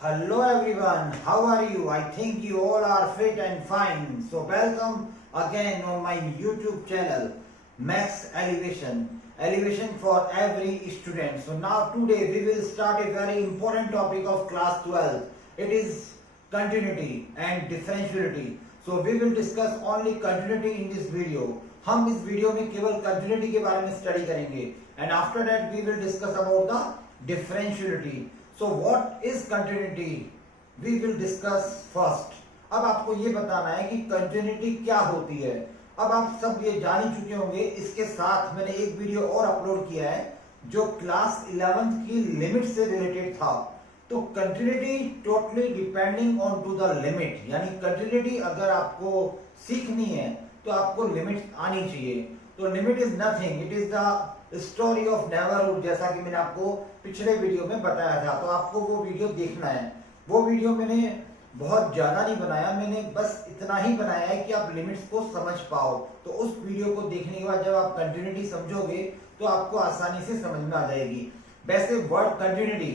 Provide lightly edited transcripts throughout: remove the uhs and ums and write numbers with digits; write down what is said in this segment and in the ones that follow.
Hello everyone, how are you? I think you all are fit and fine. So welcome again on my YouTube channel, Max Elevation. Elevation for every student. So now today we will start a very important topic of class 12. It is continuity and differentiality. So we will discuss only continuity in this video. हम इस video में केवल continuity के बारे में study करेंगे and after that we will discuss about the differentiality. So what is continuity? We will discuss first. अब आपको ये बताना है कि continuity क्या होती है. अब आप सब ये जान ही चुके होंगे. इसके साथ मैंने एक वीडियो और अपलोड किया है जो क्लास 11th की लिमिट से रिलेटेड था. तो continuity totally depending on to the limit, यानी कंटिन्यूटी अगर आपको सीखनी है तो आपको लिमिट आनी चाहिए. तो limit is nothing, it is the story of neighbourhood, जैसा कि मैंने आपको पिछले वीडियो में बताया था. तो आपको वो वीडियो देखना है. वो वीडियो मैंने बहुत ज्यादा नहीं बनाया, मैंने बस इतना ही बनाया है कि आप लिमिट्स को समझ पाओ. तो उस वीडियो को देखने के बाद जब आप कंटिन्यूटी समझोगे तो आपको आसानी से समझ में आ जाएगी. वैसे वर्ड कंटिन्यूटी,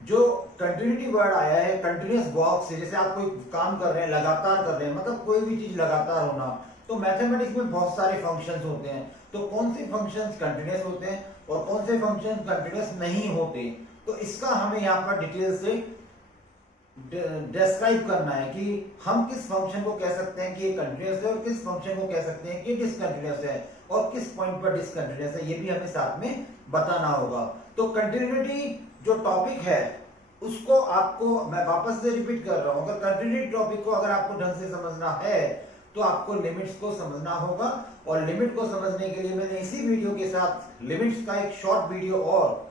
जो कंटिन्यूटी वर्ड आया है कंटिन्यूअस वर्क से, जैसे आप कोई काम कर रहे हैं, लगातार कर रहे हैं, मतलब कोई भी चीज लगातार होना. तो मैथमेटिक्स में बहुत सारे फंक्शंस होते हैं. तो कौन से फंक्शंस कंटिन्यूअस होते हैं और कौन से फंक्शंस कंटिन्यूअस नहीं होते, तो इसका हमें यहाँ पर डिटेल से डिस्क्राइब करना है कि हम किस फंक्शन को कह सकते हैं कि ये कंटिन्यूअस है और किस फंक्शन को कह सकते हैं कि डिसकंटिन्यूअस है और किस पॉइंट पर डिसकंटिन्यूअस है, ये भी हमें साथ में बताना होगा. तो कंटिन्यूटी जो टॉपिक है उसको आपको मैं वापस से रिपीट कर रहा हूं. अगर कंटिन्यूटी टॉपिक को अगर आपको ढंग से समझना है तो आपको लिमिट्स को समझना होगा. और लिमिट को समझने के लिए मैंने इसी वीडियो के साथ लिमिट्स का एक शॉर्ट वीडियो और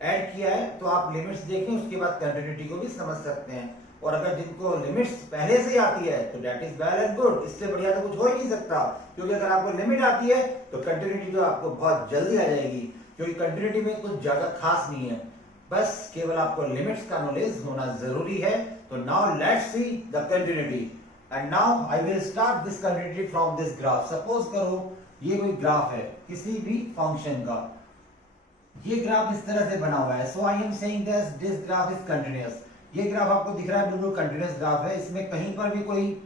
ऐड किया है. तो आप लिमिट्स देखें, उसके बाद कंटिन्यूटी को भी समझ सकते हैं. और अगर जिनको लिमिट्स पहले से आती है तो that is well and good. इससे बढ़िया तो कुछ हो ही नहीं सकता, क्योंकि अगर आपको लिमिट आती है तो कंटिन्यूटी तो आपको बहुत जल्दी आ जाएगी, क्योंकि कंटिन्यूटी में कुछ ज्यादा खास नहीं है, बस केवल आपको लिमिट्स का नॉलेज होना जरूरी है. तो now let's see the continuity. And now I will start this continuity from this graph. Suppose करो ये कोई ग्राफ है किसी भी फंक्शन का. ये ग्राफ इस तरह से बना हुआ है. So I am saying that this graph is continuous. ये ग्राफ आपको दिख रहा है, बिल्कुल कंटिन्यूअस ग्राफ है. इसमें कहीं पर भी कोई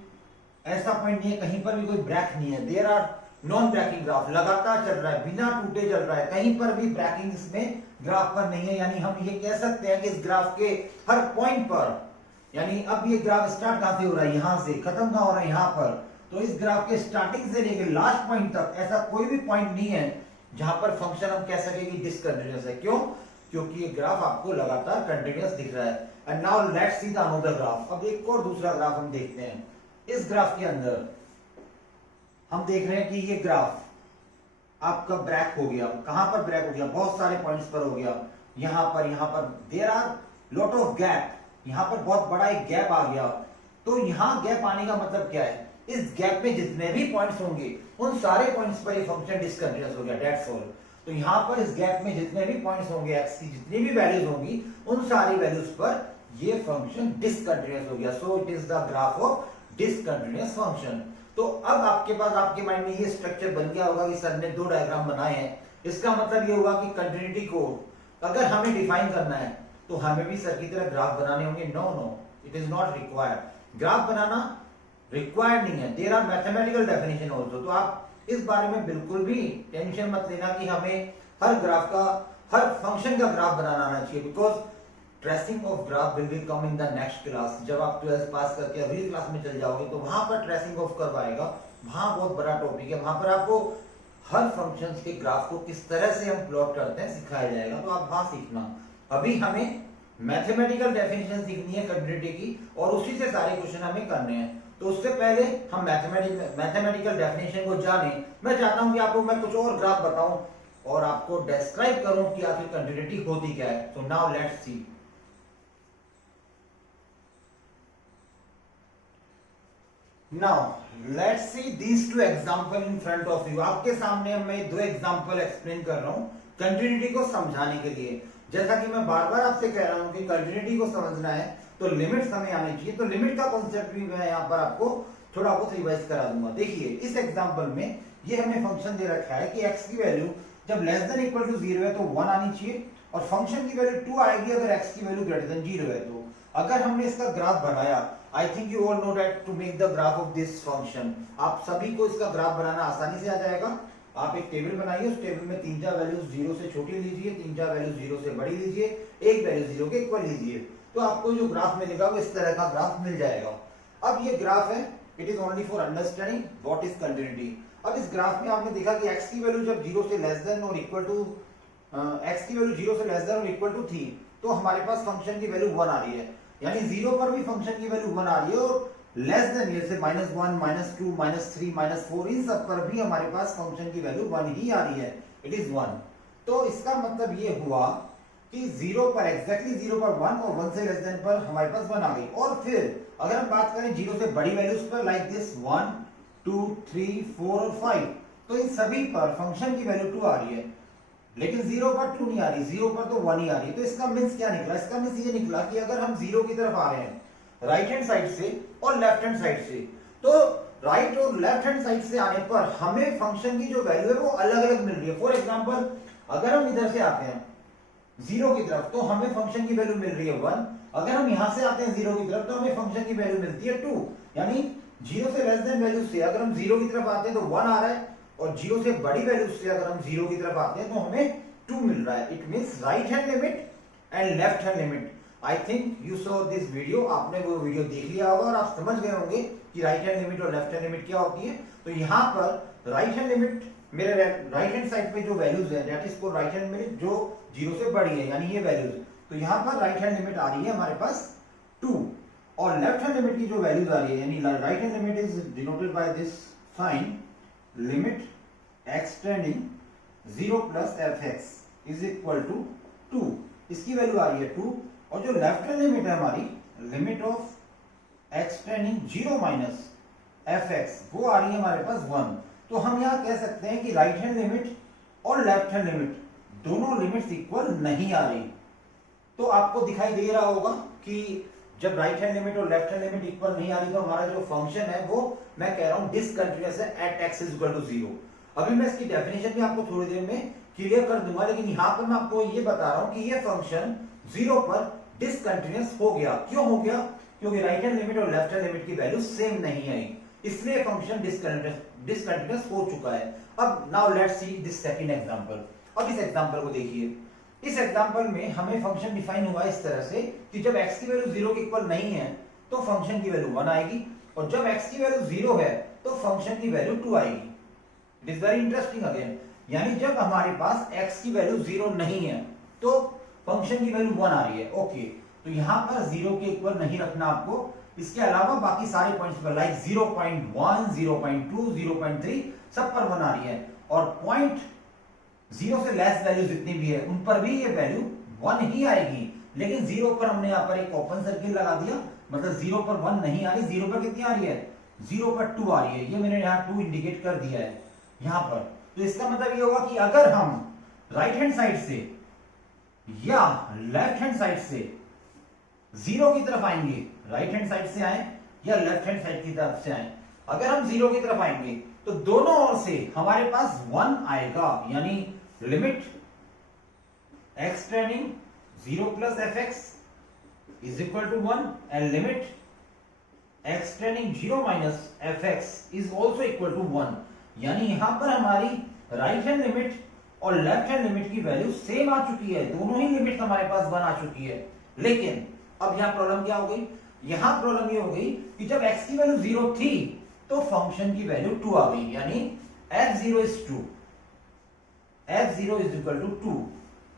ऐसा पॉइंट नहीं है, कहीं पर भी कोई ब्रेक नहीं है. There are non breaking graph, लगातार चल रहा है, बिना टूटे चल रहा है, कहीं पर भी ब्रेकिंग इसमें ग्राफ पर नहीं है. यानी हम ये कह सकते हैं कि इस ग्राफ के हर पॉइंट पर, यानी अब ये ग्राफ स्टार्ट कहां से हो रहा है, यहां से, खत्म कहां हो रहा है, यहां पर. तो इस ग्राफ के स्टार्टिंग से लेकर लास्ट पॉइंट तक ऐसा कोई भी पॉइंट नहीं है जहां पर फंक्शन हम कह सके कि डिसकंटिन्यूअस है. क्यों? क्योंकि ये ग्राफ आपको लगातार कंटिन्यूअस दिख रहा है. And now let's see the another graph. अब एक और दूसरा ग्राफ हम देखते हैं. इस ग्राफ के अंदर हम देख रहे हैं कि ये ग्राफ आपका ब्रेक हो गया. कहां पर ब्रेक हो गया? बहुत सारे पॉइंट्स पर हो गया. यहां पर there are lot of gap. यहां पर बहुत बड़ा एक गैप आ गया. तो यहां गैप आने का मतलब क्या है? इस गैप में जितने भी पॉइंट्स होंगे उन सारे पॉइंट्स पर ये फंक्शन डिसकंटिन्यूअस हो गया. That's all. तो यहां पर इस गैप में जितने भी पॉइंट्स होंगे, एक्स की जितनी भी वैल्यूज होंगी, उन सारी वैल्यूज पर ये फंक्शन डिसकंटिन्यूअस हो गया. So it is the graph of discontinuous function. तो अब आपके पास आपके माइंड में ये स्ट्रक्चर बन गया होगा कि सर ने दो डायग्राम बनाए हैं. इसका मतलब ये हुआ कि कंटिन्यूटी को अगर हमें डिफाइन करना है तो हमें भी सर की तरह ग्राफ बनाने होंगे. No, it is not required. Graph बनाना रिक्वायर्ड नहीं है. There are mathematical definition also. तो आप इस बारे में बिल्कुल भी टेंशन मत लेना कि हमें हर ग्राफ का, हर फंक्शन का ग्राफ बनाना आना चाहिए, because tracing of graph will be come in the next class. जब आप 12th पास करके अगली क्लास में चल जाओगे तो वहां पर ट्रेसिंग ऑफ कर्व आएगा. वहां बहुत बड़ा टॉपिक है. वहां पर आपको हर फंक्शंस के ग्राफ को किस तरह से हम प्लॉट करते हैं सिखाया जाएगा. तो आप वहां सीखना. अभी हमें मैथमेटिकल डेफिनेशन सीखनी है कंटिन्यूटी की, और उसी से सारे क्वेश्चन हमें करने हैं. तो उससे पहले हम मैथमेटिकल डेफिनेशन को जाने. मैं चाहता हूं कि आपको मैं कुछ और ग्राफ बताऊं और आपको डिस्क्राइब करूं कि आखिर कंटिन्यूटी होती क्या है. तो now let's C. Now let's see these two example in front of you. आपके सामने मैं दो एग्जांपल एक्सप्लेन कर रहा हूं कंटिन्यूटी को समझाने के लिए. जैसा कि मैं बार बार आपसे कह रहा हूं कि कंटिन्यूटी को समझना है तो लिमिट्स हमें आनी चाहिए. तो लिमिट का कॉन्सेप्ट भी मैं यहां पर आपको थोड़ा बहुत रिवाइज करा दूंगा. देखिए इस एग्जांपल में ये हमने फंक्शन दे रखा है कि x की वैल्यू जब लेस देन इक्वल टू 0 है तो 1 आनी चाहिए और फंक्शन की वैल्यू 2 आएगी अगर x की वैल्यू ग्रेटर देन 0 है। तो अगर हमने इसका ग्राफ बनाया, I think you all know that to make the graph of this function, आप सभी को इसका ग्राफ बनाना आसानी से आ जाएगा। आप एक टेबल बनाइए, उस टेबल में 3-4 वैल्यूज 0 से छोटी लीजिए, 3-4 वैल्यूज 0 से बड़ी लीजिए, एक वैल्यू 0 के इक्वल लीजिए, तो आपको जो ग्राफ मिलेगा वो इस तरह का ग्राफ मिल जाएगा। अब ये ग्राफ है, it is only for understanding what is continuity. अब इस ग्राफ में आपने देखा कि x की वैल्यू जब 0 से लेस देन और इक्वल टू x की वैल्यू 0 से लेस देन और इक्वल टू थी, तो हमारे पास फंक्शन की वैल्यू 1 आ रही है, यानी 0 पर भी फंक्शन की वैल्यू 1 आ रही है, और लेस देन जैसे -1, -2, -3, -4 इन सब पर भी हमारे पास फंक्शन की वैल्यू 1 ही आ रही है, इट इज 1। तो इसका मतलब ये हुआ कि 0 पर एग्जैक्टली 0 पर 1 और 1 से लेस देन पर हमारे पास 1 आ गई। और फिर अगर हम बात करें 0 से बड़ी वैल्यूज पर, लाइक दिस 1, 2, 3, 4 और 5, तो इन सभी पर फंक्शन की वैल्यू 2 आ रही है, लेकिन 0 पर 2 नहीं आ रही, 0 पर तो 1 ही आ रही है। तो इसका मीन्स क्या निकला? इसका मीन्स ये निकला कि अगर हम 0 की तरफ आ रहे हैं राइट हैंड साइड से और लेफ्ट हैंड साइड से, तो राइट और लेफ्ट हैंड साइड से आने पर हमें फंक्शन की जो वैल्यू है वो अलग अलग मिल रही है। फॉर एग्जांपल अगर हम इधर से आते हैं 0 की तरफ, तो हमें फंक्शन की वैल्यू मिल रही है 1। अगर हम यहां से आते हैं 0 की तरफ, तो हमें फंक्शन की वैल्यू मिलती है 2। यानी 0 से लेस देन वैल्यू से अगर हम 0 की तरफ आते हैं तो 1 आ रहा है, और 0 से बड़ी वैल्यू से अगर हम 0 की तरफ आते हैं तो हमें 2 मिल रहा है। It means right hand limit and left hand limit. I think you saw this video, आपने वो वीडियो देख लिया होगा और आप समझ गए होंगे कि राइट हैंड लिमिट और लेफ्ट हैंड लिमिट क्या होती है। तो यहाँ पर राइट हैंड लिमिट, मेरे राइट हैंड साइड पे जो वैल्यूज है that is for right hand limit जो 0 से बड़ी है, यानी ये वैल्यूज। तो यहाँ पर राइट हैंड लिमिट आ रही है हमारे पास 2, और लेफ्ट हैंड लिमिट की जो वैल्यूज आ रही है, यानी right hand limit is denoted by this sign limit x tending 0 plus fx is equal to 2, इसकी वैल्यू आ रही है 2। और जो लेफ्ट हैंड लिमिट है हमारी, limit of x tending 0 minus fx, वो आ रही है हमारे पास 1। तो हम यहां कह सकते हैं कि राइट हैंड लिमिट और लेफ्ट हैंड लिमिट दोनों लिमिट्स इक्वल नहीं आ रही। तो आपको दिखाई दे रहा होगा कि जब राइट हैंड लिमिट और लेफ्ट हैंड लिमिट इक्वल नहीं आ रही, तो हमारा जो फंक्शन है वो, मैं कह रहा हूं, डिसकंटिन्यूअस है at x is equal to 0। अभी मैं इसकी डेफिनेशन भी आपको थोड़ी देर में क्लियर कर दूंगा, लेकिन यहां पर मैं आपको ये बता रहा हूं कि ये फंक्शन 0 पर डिसकंटिन्यूअस हो गया। क्यों हो गया? क्योंकि राइट हैंड लिमिट और लेफ्ट हैंड लिमिट की वैल्यू सेम नहीं आई, इसलिए फंक्शन डिसकंटिन्यूअस हो चुका है। अब now let's see this second example. अब इस एग्जांपल को देखिए। इस एग्जांपल में हमें फंक्शन डिफाइन हुआ इस तरह से कि जब x की वैल्यू 0 के इक्वल नहीं है तो फंक्शन की वैल्यू 1 आएगी, और जब x की वैल्यू 0 है तो फंक्शन की वैल्यू 2 आएगी। It is very interesting again, यानी जब हमारे पास x की वैल्यू 0 नहीं है तो फंक्शन की वैल्यू 1 आ रही है। ओके, तो यहां पर 0 के इक्वल नहीं रखना आपको, इसके अलावा बाकी सारे पॉइंट्स पर लाइक 0.1, 0.2, 0.3 सब पर 1 आ रही है, और पॉइंट 0 से लेस वैल्यू जितनी भी है उन पर भी ये वैल्यू 1 ही आएगी। लेकिन 0 पर हमने यहाँ पर एक ओपन सर्किल लगा दिया, मतलब 0 पर 1 नहीं आ रही, 0 पर कितनी आ रही है? 0 पर 2 आ रही है। ये मैंने यहाँ 2 इंडिकेट कर दिया है यहाँ पर। तो इसका मतलब ये होगा कि अगर हम राइट हैंड साइड से या लेफ्ट हैंड साइड से 0 की तरफ आएंगे, राइट हैंड साइड से आए या लेफ्ट हैंड साइड की तरफ से आए, अगर हम 0 की तरफ आएंगे तो दोनों ओर से हमारे पास 1 आएगा, यानी limit x tending 0 plus fx is equal to 1 and limit x tending 0 minus fx is also equal to 1। यानी यहां पर हमारी राइट हैंड लिमिट और लेफ्ट हैंड लिमिट की वैल्यू सेम आ चुकी है, दोनों ही लिमिट हमारे पास 1 आ चुकी है। लेकिन अब यहां प्रॉब्लम क्या हो गई? यहां प्रॉब्लम ये हो गई कि जब x की वैल्यू 0 थी तो फंक्शन की वैल्यू 2 आ गई, यानी f0 is 2, f0 is equal to 2।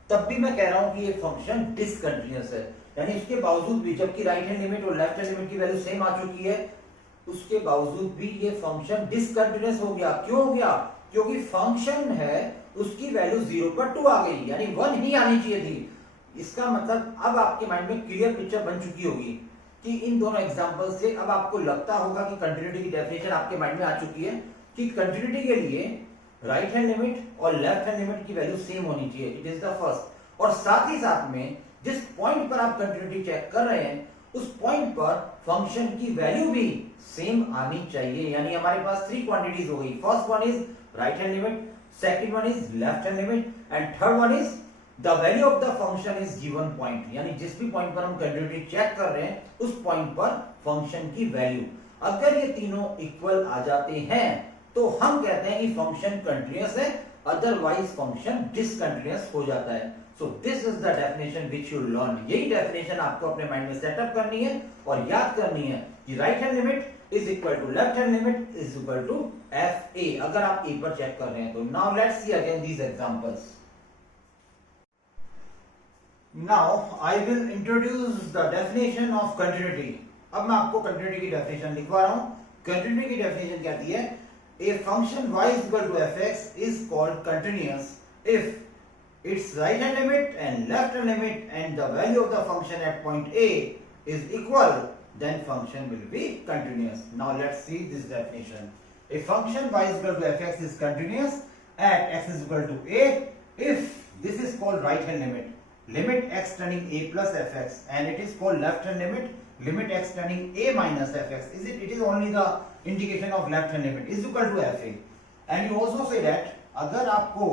तब भी मैं कह रहा हूं कि ये फंक्शन डिसकंटिन्यूअस है, यानी इसके बावजूद भी, जबकि राइट हैंड लिमिट और लेफ्ट हैंड लिमिट की वैल्यू सेम आ चुकी है, उसके बावजूद भी ये फंक्शन डिसकंटिन्यूअस हो गया। क्यों हो गया? क्योंकि फंक्शन है उसकी वैल्यू 0 पर 2 आ गई, यानी 1 ही आनी चाहिए थी। इसका मतलब अब आपके माइंड में क्लियर पिक्चर बन चुकी होगी कि इन दोनों एग्जांपल से अब आपको लगता होगा कि कंटिन्यूटी की डेफिनेशन आपके माइंड में आ चुकी है कि कंटिन्यूटी के लिए राइट हैंड लिमिट और लेफ्ट हैंड लिमिट की वैल्यू सेम होनी चाहिए। It is the first. और साथ ही साथ में जिस पॉइंट पर आप कंटिन्यूटी चेक कर रहे हैं उस पॉइंट पर फंक्शन की वैल्यू भी सेम आनी चाहिए। यानी हमारे पास 3 क्वांटिटीज हो गई। First one is right hand limit, second one is left hand limit, and third one is the value of the function is given point, यानी जिस भी पॉइंट पर हम कंटिन्यूटी चेक कर रहे हैं उस पॉइंट पर फंक्शन की वैल्यू अगर ये तीनों इक्वल आ जाते हैं तो हम कहते हैं कि फंक्शन कंटिन्यूअस है, अदरवाइज फंक्शन डिसकंटिन्यूअस हो जाता है। So this is the definition which you learn. यही डेफिनेशन आपको अपने माइंड में सेटअप करनी है और याद करनी है कि right hand limit is equal to left hand limit is equal to F A, अगर आप ए पर चेक कर रहे हैं तो। Now let's see again these examples. Now I will introduce the definition of continuity. अब मैं आपको कंटिन्यूटी की डेफिनेशन लिखवा रहा हूं। कंटिन्यूटी की डेफिनेशन कहती है a function y is equal to fx is called continuous if its right hand limit and left hand limit and the value of the function at point a is equal, then function will be continuous. Now let's see this definition. A function y is equal to fx is continuous at x is equal to a if this is called right hand limit, limit x tending a plus fx, and it is called left hand limit, limit x tending a minus fx. It is only the indication of left hand limit is equal to fa. And you also say that अगर आपको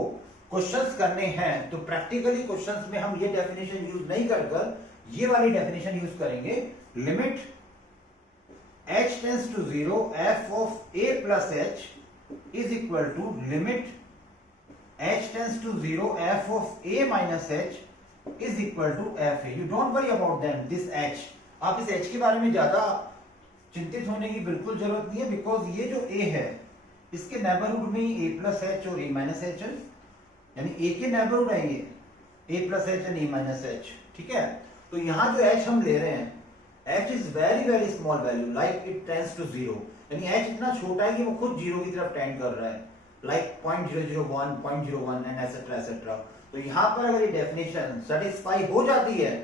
questions करने हैं तो practically questions में हम ये definition use नहीं कर ये वाली डेफिनेशन यूज करेंगे। Limit h tends to 0 f of a plus h is equal to limit h tends to 0 f of a minus h is equal to fa. You don't worry about them this h। आप इस h के बारे में ज्यादा चिंतित होने की बिल्कुल जरूरत नहीं है, बिकॉज ये जो a है इसके नेबरहुड में ही a प्लस एच और a माइनस एच है, यानी a के नेबरहुड है ये a plus H and a minus H. ठीक है, तो यहाँ जो h हम ले रहे हैं h is very very small value, like it tends to 0, यानी h इतना छोटा है कि वो खुद 0 की तरफ टेंड कर रहा है, लाइक 0.001 0.01 एंड एटसेट्रा एटसेट्रा। तो यहाँ पर अगर ये डेफिनेशन सेटिस्फाई हो जाती है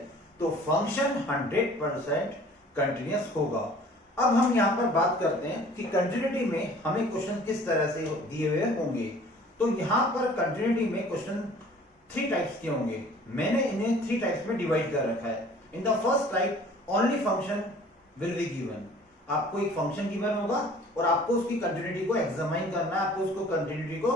तो फंक्शन 100% कंटिन्यूअस होगा। अब हम यहाँ पर बात करते हैं कि कंटिन्यूटी में हमें क्वेश्चन किस तरह से दिए हुए होंगे। तो यहाँ पर कंटिन्यूटी में क्वेश्चन 3 टाइप्स के होंगे। मैंने इन्हें 3 टाइप्स में डिवाइड कर रखा है। In the first type only function will be given. आपको एक फंक्शन गिवन होगा और आपको उसकी कंटिन्यूटी को एग्जामाइन करना है, आपको उसको कंटिन्यूटी को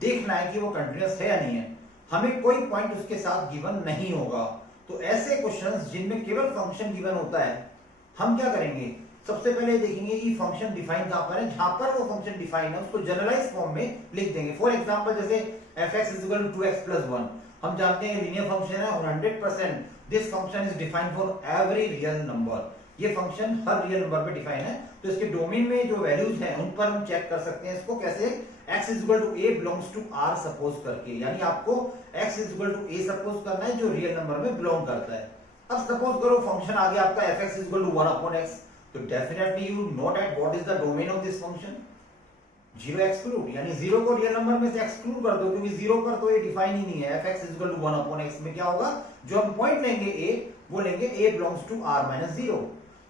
देखना है कि वो कंटिन्यूअस है या नहीं है। हमें कोई पॉइंट उसके साथ गिवन नहीं होगा। तो ऐसे क्वेश्चंस जिनमें केवल फंक्शन गिवन होता है, हम क्या करेंगे, सबसे पहले देखेंगे कि फंक्शन डिफाइन कहां पर है, जहां पर वो फंक्शन डिफाइन है उसको जनरलाइज फॉर्म में लिख देंगे। फॉर एग्जांपल जैसे fx is equal to 2x plus 1, हम जानते हैं लीनियर फंक्शन है और 100% this function is defined for every real number. ये फंक्शन हर रियल नंबर पे डिफाइन है, तो इसके डोमेन में जो वैल्यूज हैं उन पर हम चेक कर सकते हैं इसको कैसे, x is equal to a belongs to r suppose करके, यानी आपको x is equal to a suppose करना है जो रियल नंबर में बिलोंग करता है। अब सपोज करो फंक्शन आ गया आपका fx is equal to 1 upon x, तो definitely you know that what is the domain of this function, 0 exclude, यानी 0 को रियल नंबर में से एक्सक्लूड कर दो, क्योंकि 0 पर तो ये डिफाइन ही नहीं है। fx is equal to 1 upon x में क्या होगा, जो हम पॉइंट लेंगे a, वो लेंगे a belongs to r minus 0,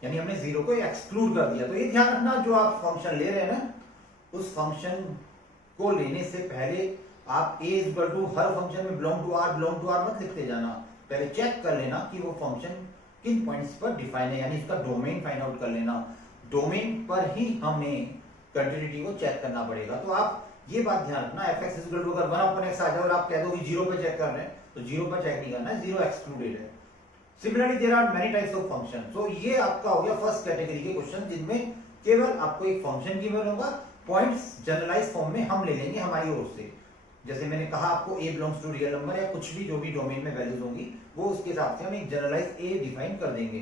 यानी हमने 0 को एक्सक्लूड कर दिया। तो ये ध्यान रखना, जो आप फंक्शन ले रहे हैं ना, उस फंक्शन को लेने से पहले आप a is equal to her function में belong to r मत लिखते जाना, पहले चेक कर लेना कि वो फंक्शन किन पॉइंट्स पर डिफाइन है, यानी इसका डोमेन फाइंड आउट कर लेना। डोमेन पर ही हमें कंटिन्यूटी को चेक करना पड़ेगा। तो आप ये बात ध्यान रखना, fx is equal to अगर 1 upon x आ जाए और आप कह दो कि 0 पे चेक कर रहे हैं, तो 0 पर चेक नहीं करना है, 0 एक्सक्लूडेड है। Similarly there are many types of function. So ये आपका हो गया फर्स्ट कैटेगरी के क्वेश्चन, जिनमें केवल आपको एक फंक्शन गिवन होगा, पॉइंट्स जनरलाइज फॉर्म में हम ले लेंगे हमारी ओर से। जैसे मैंने कहा आपको a belongs to real number या कुछ भी जो भी डोमेन में वैल्यूज होंगी वो उसके हिसाब से हम एक जनरलाइज a डिफाइन कर देंगे।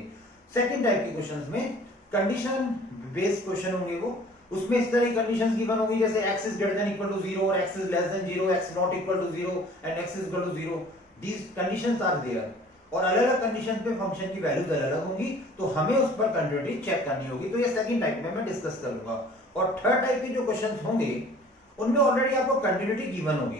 सेकंड टाइप के क्वेश्चंस में कंडीशन बेस्ड क्वेश्चन होंगे, वो उसमें इस तरह की कंडीशंस गिवन होंगी जैसे x is greater than equal to 0 और x is less than 0, x not equal to 0 and x is equal to 0। These conditions are there और अलग-अलग कंडीशन पे फंक्शन की वैल्यूज अलग होंगी, तो हमें उस पर कंटिन्यूटी चेक करनी होगी। तो ये सेकंड टाइप में मैं डिस्कस करूंगा। और थर्ड टाइप के जो क्वेश्चंस होंगे उनमें ऑलरेडी आपको कंटिन्यूटी गिवन होगी।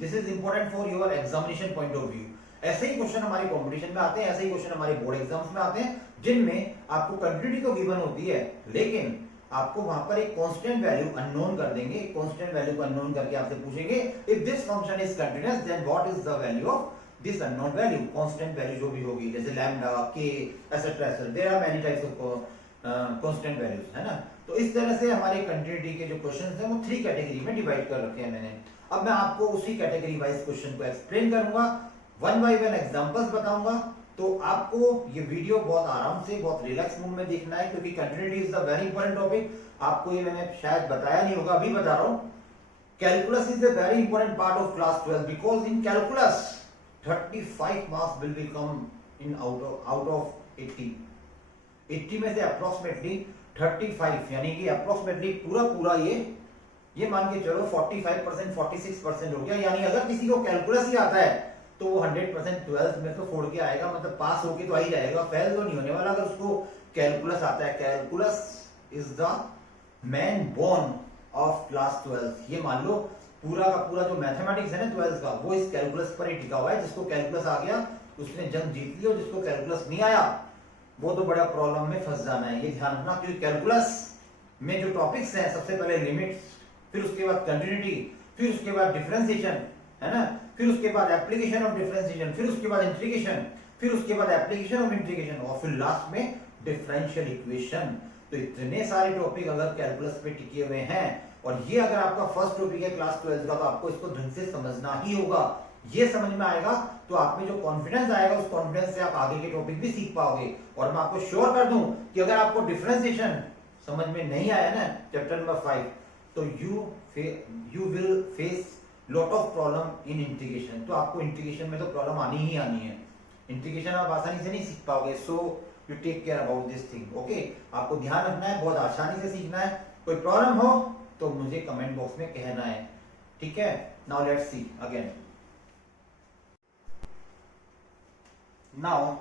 This is important for your examination point of view. ऐसे ही क्वेश्चन हमारे कंपटीशन में आते हैं, ऐसे ही क्वेश्चन हमारे बोर्ड एग्जाम्स में आते हैं, जिनमें आपको कंटिन्यूटी तो गिवन होती है, लेकिन आपको वहां पर एक कांस्टेंट वैल्यू अननोन कर देंगे। एक कांस्टेंट वैल्यू को अननोन करके आपसे पूछेंगे if this function is continuous then what is the value of this unknown value. Constant value जो भी होगी जैसे lambda, k, etcetera etcetera, there are many types of constant values, है ना। तो इस तरह से हमारे कंटिन्यूटी के जो क्वेश्चंस हैं वो 3 कैटेगरी में डिवाइड कर रखे हैं मैंने। अब मैं आपको उसी कैटेगरी वाइज क्वेश्चन को एक्सप्लेन करूंगा। वन बाय वन एग्जांपल्स बताऊंगा। तो आपको ये वीडियो बहुत आराम से, बहुत रिलैक्स मूड में देखना है, क्योंकि continuity is the very important topic. आपको ये मैंने शायद बताया नहीं होगा, अभी बता रहा हूं। Calculus is the very important part of class 12 because in calculus 35 marks will be come in out of 80 में से अप्रोक्सीमेटली 35, यानी कि अप्रोक्सीमेटली पूरा ये मान के चलो 45% 46% हो गया। यानी अगर किसी को कैलकुलस ही आता है तो वो 100% 12th में तो फोड़ के आएगा, मतलब पास होके तो आ ही जाएगा, फेल तो नहीं होने वाला अगर उसको कैलकुलस आता है। Calculus is the main bone of class 12th। ये मान लो पूरा का पूरा जो मैथमेटिक्स है ना 12th का, वो इस कैलकुलस पर ही टिका हुआ है। जिसको कैलकुलस आ गया उसने जंग जीत ली, और जिसको कैलकुलस नहीं आया वो तो बड़ा प्रॉब्लम में फंस जाना है। ये ध्यान रखना, क्योंकि कैलकुलस में जो टॉपिक्स हैं, सबसे पहले लिमिट्स, फिर उसके बाद कंटिन्यूटी, फिर उसके बाद डिफरेंशिएशन, है ना, फिर उसके बाद एप्लीकेशन ऑफ डिफरेंशिएशन, फिर उसके बाद इंटीग्रेशन, फिर उसके बाद एप्लीकेशन ऑफ इंटीग्रेशन, और फिर लास्ट में डिफरेंशियल इक्वेशन। तो इतने सारे टॉपिक अगर कैलकुलस पे टिके हुए हैं, और ये अगर आपका फर्स्ट टॉपिक है क्लास 12 का, तो आपको इसको ढंग से समझना ही होगा। ये समझ में आएगा तो आप में जो कॉन्फिडेंस आएगा, उस कॉन्फिडेंस से आप आगे के टॉपिक भी सीख पाओगे। और मैं आपको श्योर कर दूं कि अगर आपको डिफरेंशिएशन समझ में नहीं आया ना चैप्टर नंबर 5, तो you will face lot of problem in integration. तो आपको इंटीग्रेशन में तो प्रॉब्लम आनी ही आनी है। इंटीग्रेशन आप आसानी से नहीं सीख पाओगे, so you take care about this thing. Okay, आपको ध्यान रखना है, बहुत आसानी से सीखना है। कोई प्रॉब्लम हो तो मुझे कमेंट बॉक्स में कहना है, ठीक है। Now let's see again. Now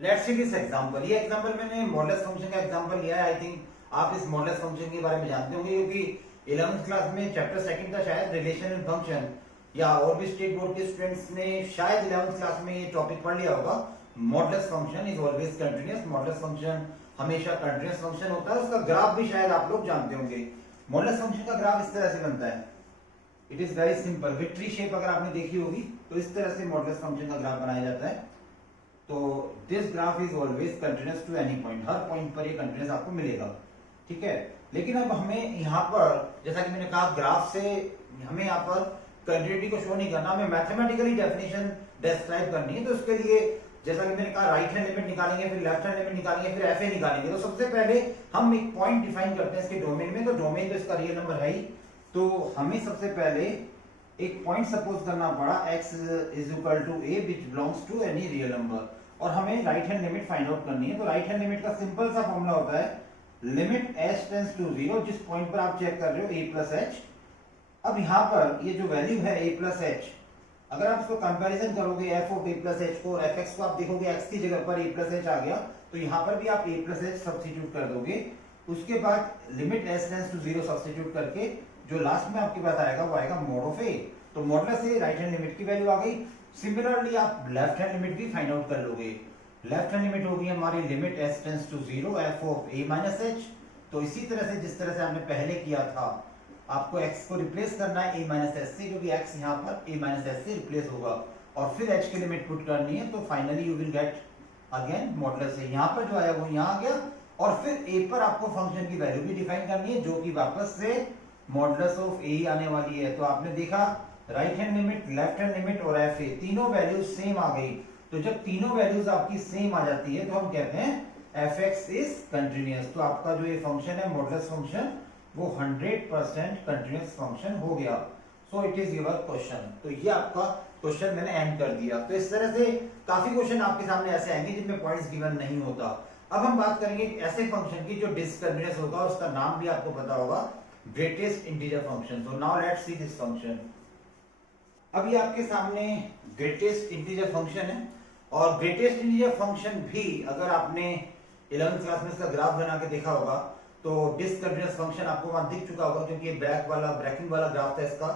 let's see this example. ये एग्जांपल मैंने मॉडुलस फंक्शन का एग्जांपल लिया है। आई थिंक आप इस मॉडुलस फंक्शन के बारे में जानते होंगे, क्योंकि 11th क्लास में चैप्टर 2 का शायद रिलेशन एंड फंक्शन, या और भी स्टेट बोर्ड के स्टूडेंट्स ने शायद 11th क्लास में ये टॉपिक पढ़ लिया होगा। Modulus function is always continuous. Modulus function हमेशा कंटीन्यूअस फंक्शन होता है। उसका ग्राफ भी शायद आप लोग जानते होंगे। मॉडुलस फंक्शन का ग्राफ इस तरह से बनता है। It is very simple. Victory shape अगर आपने देखी होगी तो इस तरह से मॉडुलस फंक्शन का ग्राफ बनाया जाता है। तो this graph is always continuous to any point. हर पॉइंट पर ये कंटीन्यूअस आपको मिलेगा, ठीक है। लेकिन अब हमें यहाँ पर, जैसा कि मैंने कहा, ग्राफ से हमें यहाँ पर कंटिन्यूटी को शो नहीं करना, हमें मैथमेटिकली डेफिनेशन डिस्क्राइब करनी है। तो उसके लिए जैसा कि मैंने कहा, राइट हैंड लिमिट निकालेंगे, फिर लेफ्ट हैंड लिमिट निकालेंगे, फिर एफ ए निकालेंगे। तो सबसे पहले हम एक पॉइंट डिफाइन करते हैं इसके डोमेन में। तो डोमेन तो इसका रियल नंबर है ही, तो हमें सबसे पहले एक पॉइंट सपोज करना पड़ा x is equal to a which belongs to any real number, और हमें right hand limit find out करनी है। तो राइट हैंड लिमिट का सिंपल सा फॉर्मूला होता है लिमिट h टेंड्स टू 0, जिस पॉइंट पर आप चेक कर रहे हो a प्लस h। अब यहाँ पर ये जो वैल्यू है a प्लस h, अगर आप इसको कंपैरिजन करोगे f of a plus h को और fx को, आप देखोगे x की जगह पर a प्लस h आ गया, तो यहाँ पर भी आप a प्लस h सब्स्टिट्यूट कर दोगे। उसके बाद limit h tends to 0 substitute करके जो लास्ट में आपके पास आएगा वो आएगा मॉड ऑफ a। तो मॉडुलस से राइट हैंड लिमिट की वैल्यू आ गई। सिमिलरली आप लेफ्ट हैंड लिमिट भी फाइंड आउट कर लोगे। लेफ्ट हैंड लिमिट होगी हमारी limit h tends to 0 f of a minus h। तो इसी तरह से जिस तरह से हमने पहले किया था, आपको x को रिप्लेस करना है a माइनस h से, क्योंकि x यहाँ पर a माइनस h से रिप्लेस होगा, और फिर h की लिमिट पुट करनी है। तो finally you will gate again modulus से, यहाँ पर जो आया वो यहाँ आ गया, और फिर a पर आपको फंक्शन की वैल्यू भी डिफाइन करनी है, जो कि वापस से मॉडुलस ऑफ a ही आने वाली है। तो आपने देखा right hand limit, left hand limit और एफ ए, तीनों वैल्यूज सेम आ गई। तो जब तीनों वैल्यूज आपकी सेम आ जाती है तो हम कहते हैं एफ एक्स इज कंटिन्यूअस। तो आपका जो ये फंक्शन है मॉडुलस फंक्शन, वो 100% कंटिन्यूअस फंक्शन हो गया। So it is your question. तो ये आपका क्वेश्चन मैंने एंड कर दिया। तो इस तरह से काफी क्वेश्चन आपके सामने ऐसे आएंगे जिनमें पॉइंट्स गिवन नहीं होता। अब हम बात करेंगे ऐसे फंक्शन की जो डिसकंटिन्यूअस होगा, और उसका नाम भी आपको पता होगा, greatest integer function. So now let's see this function. अभी आपके सामने ग्रेटेस्ट इंटीजर फंक्शन है, और ग्रेटेस्ट इंटीजर फंक्शन भी अगर आपने 11th क्लास में इसका ग्राफ बना के देखा होगा तो डिसकंटिन्यूअस फंक्शन आपको वहां दिख चुका होगा, क्योंकि ये ब्रैकिंग वाला ग्राफ था इसका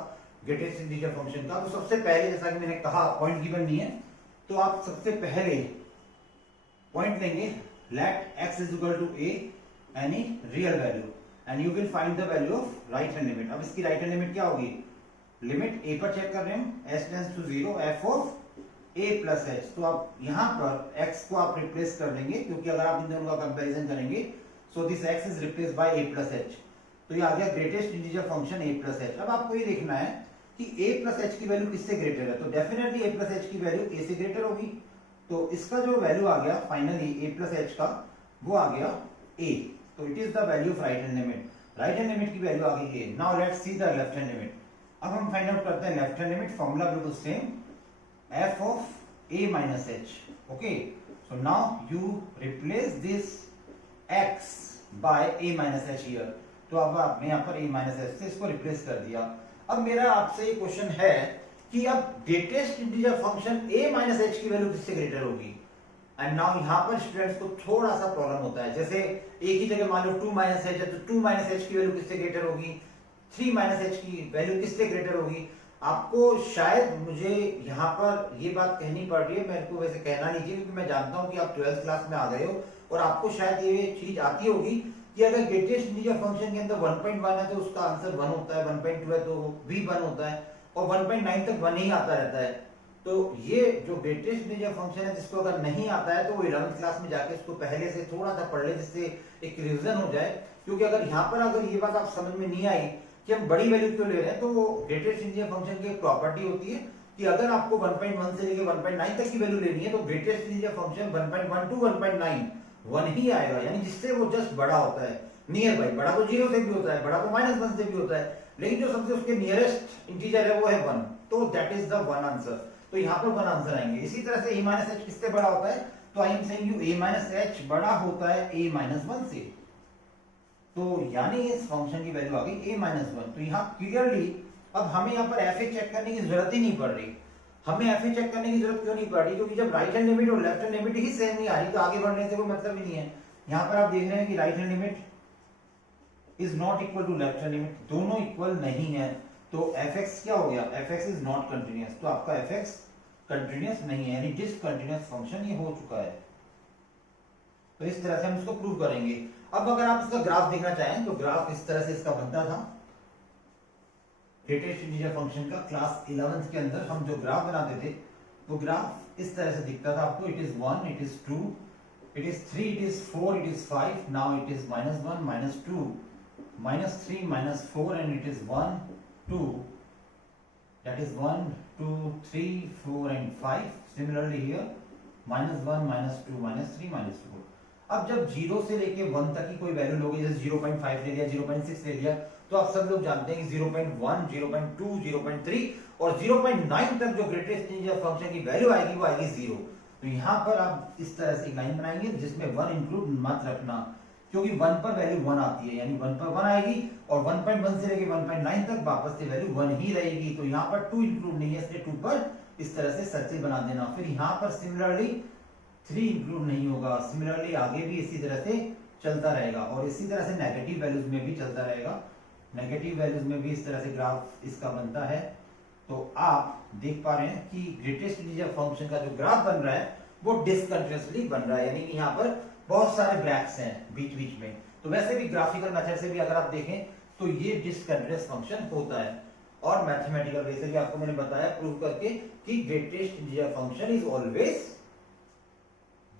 ग्रेटेस्ट इंटीजर फंक्शन का। तो सबसे पहले, जैसा कि मैंने कहा, पॉइंट गिवन नहीं है, तो आप सबसे पहले पॉइंट लेंगे let x is equal to a any real value, and you will find the value of right hand limit. अब इसकी राइट हैंड लिमिट क्या होगी? लिमिट a पर चेक कर रहे हैं, h tends to 0 f of a plus h। तो आप यहाँ पर x को आप रिप्लेस कर देंगे, क्योंकि अगर आप इन दोनों का कंपैरिजन करेंगे, so this x is replace by a plus h। तो ये आ गया greatest integer function a plus h। अब आपको ये देखना है कि a प्लस एच की वैल्यू किससे ग्रेटर है, तो डेफिनेटली a प्लस एच की वैल्यू a से ग्रेटर होगी। तो इसका जो वैल्यू आ गया फाइनली a प्लस एच का, वो आ गया a। तो it is the value of right hand limit. Right hand limit की वैल्यू आ गई a। Now let's see the left hand limit. अब हम फाइंड आउट करते हैं लेफ्ट हैंड लिमिट। फॉर्मूला बिल्कुल same, f of a minus h। Okay, so now you replace this x by a minus h here। तो अब आपने यहाँ पर a minus h से इसको रिप्लेस कर दिया। अब मेरा आपसे एक क्वेश्चन है कि अब greatest integer function a minus h की वैल्यू किससे ग्रेटर होगी। एंड नाउ यहाँ पर स्टूडेंट्स को थोड़ा सा प्रॉब्लम होता है। जैसे एक ही जगह मान लो 2 minus h है, तो 2 minus h की वैल्यू किससे ग्रेटर होगी, 3 minus h की वैल्यू किससे ग्रेटर होगी। आपको शायद मुझे यहाँ पर ये बात कहनी पड़ रही है, मेरे को वैसे कहना नहीं चाहिए, क्योंकि मैं जानता हूँ कि आप 12th क्लास में आ गए हो और आपको शायद ये चीज आती होगी कि अगर ग्रेटेस्ट इंटीजर फंक्शन के अंदर 1.1 है तो उसका आंसर 1 होता है, 1.2 है तो भी 1 होता है, और 1.9 तक 1 ही आता रहता है। तो ये जो ग्रेटेस्ट इंटीजर फंक्शन है, जिसको अगर नहीं आता है तो वो 11th क्लास में जाके इसको पहले से थोड़ा सा पढ़ ले, जिससे एक रिविजन हो जाए। क्योंकि अगर यहाँ पर अगर ये बात आप समझ में नहीं आई कि हम बड़ी वैल्यू क्यों ले रहे हैं, तो वो ग्रेटेस्ट इंटीजर फंक्शन की एक प्रॉपर्टी होती है कि अगर आपको 1.1 से लेकर 1.9 तक की वैल्यू लेनी है तो ग्रेटेस्ट इंटीजर फंक्शन 1.1 टू 1.9 1 ही आएगा, यानी जिससे वो जस्ट बड़ा होता है, नियर बाई। बड़ा तो 0 से भी होता है, बड़ा तो -1 से भी होता है, लेकिन जो सबसे उसके नियरेस्ट इंटीजर है वो है 1। तो that is the one answer. तो यहाँ पर 1 आंसर आएंगे। इसी तरह से a माइनस एच किससे बड़ा होता है, तो आई am saying you a minus H बड़ा होता है a माइनस 1 से। तो यानी इस फंक्शन की वैल्यू आ गई a माइनस 1। तो यहाँ क्लियरली अब हमें यहाँ पर fa चेक करने की जरूरत ही नहीं पड़ रही। हमें fa चेक करने की जरूरत क्यों नहीं पड़ रही, क्योंकि जब राइट हैंड लिमिट और लेफ्ट हैंड लिमिट ही सेम नहीं आ रही तो आगे बढ़ने से कोई मतलब ही नहीं है। यहाँ पर आप देख रहे हैं कि right hand limit is not equal to left hand limit, दोनों इक्वल नहीं है। तो fx क्या हो गया, fx इज नॉट कंटिन्यूअस। तो आपका fx कंटिन्यूअस नहीं है, यानी डिसकंटिन्यूअस फंक्शन ये हो चुका है। तो इस तरह से हम इसको प्रूव करेंगे। अब अगर आप इसका ग्राफ देखना चाहें तो ग्राफ इस तरह से इसका बनता था। ग्रेटेस्ट इंटीजर फंक्शन का क्लास 11th के अंदर हम जो ग्राफ बनाते थे वो ग्राफ इस तरह से दिखता था आपको। It is 1, it is 2, it is 3, it is 4, it is 5, now it is -1, -2, -3, -4 and it is 1, 2, that is 1, 2, 3, 4 and 5. Similarly here -1, -2, -3, -4. अब जब 0 से लेके 1 तक की कोई वैल्यू लोगे, जैसे 0.5 ले लिया, 0.6 ले लिया, तो आप सब लोग जानते हैं कि 0.1, 0.2, 0.3 और 0.9 तक जो ग्रेटेस्ट इंटीजर फंक्शन की वैल्यू आएगी वो आएगी 0। तो यहाँ पर आप इस तरह से एक लाइन बनाएंगे जिसमें 1 इंक्लूड मत रखना, क्योंकि 1 पर वैल्यू 1 आती है, यानी 1 पर 1 आएगी और 1.1 से लेके 1.9 तक वापस से वैल्यू 1 ही रहेगी। तो यहाँ पर 2 इंक्लूड नहीं है, इसलिए 2 पर इस तरह से सर्किल बना देना। फिर यहाँ पर सिमिलरली 3 इंक्लूड नहीं होगा। सिमिलरली आगे भी इसी तरह से चलता रहेगा और इसी तरह से नेगेटिव वैल्यूज में भी चलता रहेगा। नेगेटिव वैल्यूज में भी इस तरह से ग्राफ इसका बनता है। तो आप देख पा रहे हैं कि ग्रेटेस्ट इंटीजर फंक्शन का जो ग्राफ बन रहा है वो डिसकंटिन्यूअसली बन रहा है, यानी कि यहाँ पर बहुत सारे ब्लैक्स हैं बीच बीच में। तो वैसे भी ग्राफिकल मेथड से भी अगर आप देखें तो ये डिसकंटिन्यूअस फंक्शन होता है। और मैथमेटिकल वे से भी आपको मैंने बताया प्रूव करके कि greatest integer function is always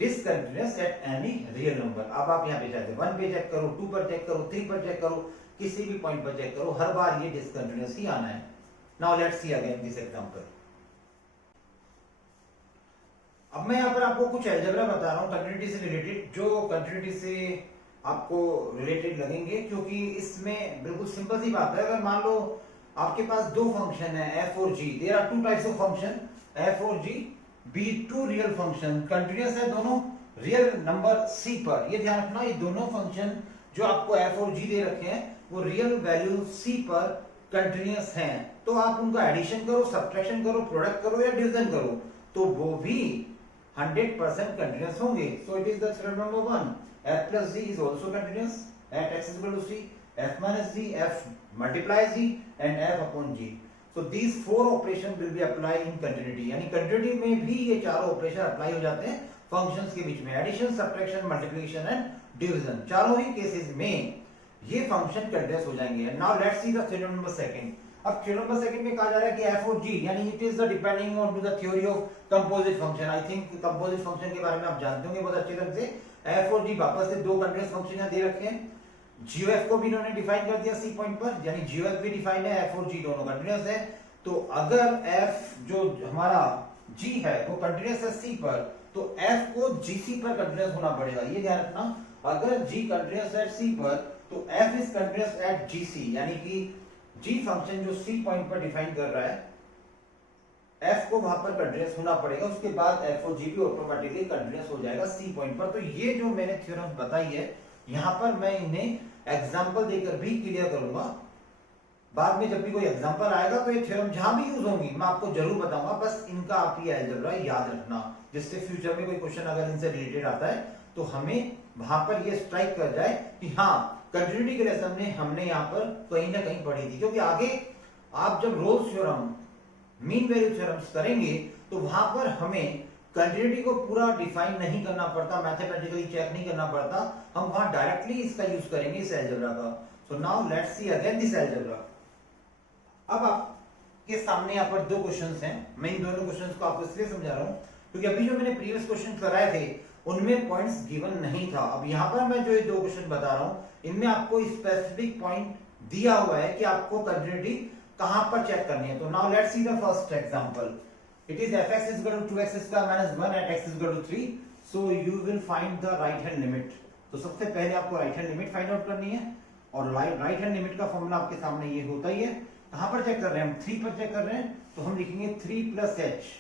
discontinuous at any real number. अब आप यहाँ पे चाहते 1 पे चेक करो, 2 पर चेक करो, 3 पर चेक करो, किसी भी पॉइंट पर चेक करो, हर बार ये डिसकंटिन्यूअस ही आना है। Now let's see again this example. अब मैं यहाँ पर आपको कुछ अलजेब्रा बता रहा हूँ कंटिन्यूटी से रिलेटेड, जो कंटिन्यूटी से आपको रिलेटेड लगेंगे, क्योंकि इसमें बिल्कुल सिंपल सी बात है। अगर मान लो आपके पास दो फंक्शन है f और g, there are two types of function f और g, be two real function, continuous है दोनों रियल नंबर c पर। ये ध्यान रखना, ये दोनों फंक्शन जो आपको f और g दे रखे हैं वो रियल वैल्यू c पर कंटिन्यूअस हैं। तो आप उनका एडिशन करो, सब्ट्रैक्शन करो, प्रोडक्ट करो या डिवीजन करो, तो वो भी 100% continuous होंगे। So it is the theorem number 1. F plus g is also continuous at x is equal to c. F minus g, f multiplies g and f upon g. So these 4 operations will be applied in continuity. यानी continuity में भी ये चारों operation apply हो जाते हैं functions के बीच में, addition, subtraction, multiplication and division. चारों ही केसेस में ये फंक्शन कंटिन्यूअस हो जाएंगे। Now let's see the theorem number 2. अब थ्योरम नंबर 2 में कहा जा रहा है कि f और g, यानी it is the depending on to the theory of composite function. I think composite function के बारे में आप जानते होंगे बहुत अच्छे ढंग से। f और g वापस से दो कंटिन्यूअस फंक्शन यहां दे रखे हैं। gf को भी इन्होंने डिफाइन कर दिया c पॉइंट पर, यानी gf भी डिफाइन है, f और g दोनों कंटिन्यूअस है। तो अगर f जो हमारा g है वो कंटिन्यूअस है c पर, तो f को gc पर कंटिन्यूअस होना पड़ेगा। ये ध्यान रखना, अगर g कंटिन्यूअस है c पर तो f is continuous at gc, यानी कि g फंक्शन जो c पॉइंट पर डिफाइन कर रहा है f को वहां पर कंटिन्यूअस होना पड़ेगा, उसके बाद f और g भी ऑटोमेटिकली कंटिन्यूअस हो जाएगा c पॉइंट पर। तो ये जो मैंने थ्योरम बताई है यहां पर मैं इन्हें एग्जांपल देकर भी क्लियर करूंगा। बाद में जब भी कोई एग्जांपल आएगा तो ये थ्योरम जहां भी यूज होंगी मैं आपको जरूर बताऊंगा, बस इनका आप ये अलजेब्रा याद रखना, जिससे फ्यूचर में कोई क्वेश्चन अगर इनसे रिलेटेड आता है तो हमें वहां पर ये स्ट्राइक कर जाए कि हाँ कंटिन्यूटी के लेसन में हमने यहाँ पर कहीं ना कहीं पढ़ी थी। क्योंकि आगे आप जब Rolle's theorem, mean value theorems करेंगे तो वहां पर हमें कंटिन्यूटी को पूरा डिफाइन नहीं करना पड़ता, मैथमेटिकली चेक नहीं करना पड़ता, हम वहां डायरेक्टली इसका यूज करेंगे इस अलजेब्रा का। So now let's see again this algebra. अब आपके सामने यहाँ पर दो क्वेश्चंस हैं, मैं इन दोनों क्वेश्चंस को आपको इसलिए समझा रहा हूं क्योंकि अभी जो मैंने प्रीवियस क्वेश्चन कराए थे उनमें पॉइंट्स गिवन नहीं था। अब यहाँ पर मैं जो ये दो क्वेश्चन बता रहा हूं इनमें आपको स्पेसिफिक पॉइंट दिया हुआ है कि आपको कंटिन्यूटी कहां पर चेक करनी है। तो now let's see the first example. It is fx is equal to 2x square minus 1 at x is equal to 3, so you will find the right hand limit। तो सबसे पहले आपको right hand limit find out करनी है और right hand limit का formula आपके सामने ये होता ही है। कहां पर चेक कर रहे हैं हम? 3 पर चेक कर रहे हैं, तो हम लिखेंगे 3 plus h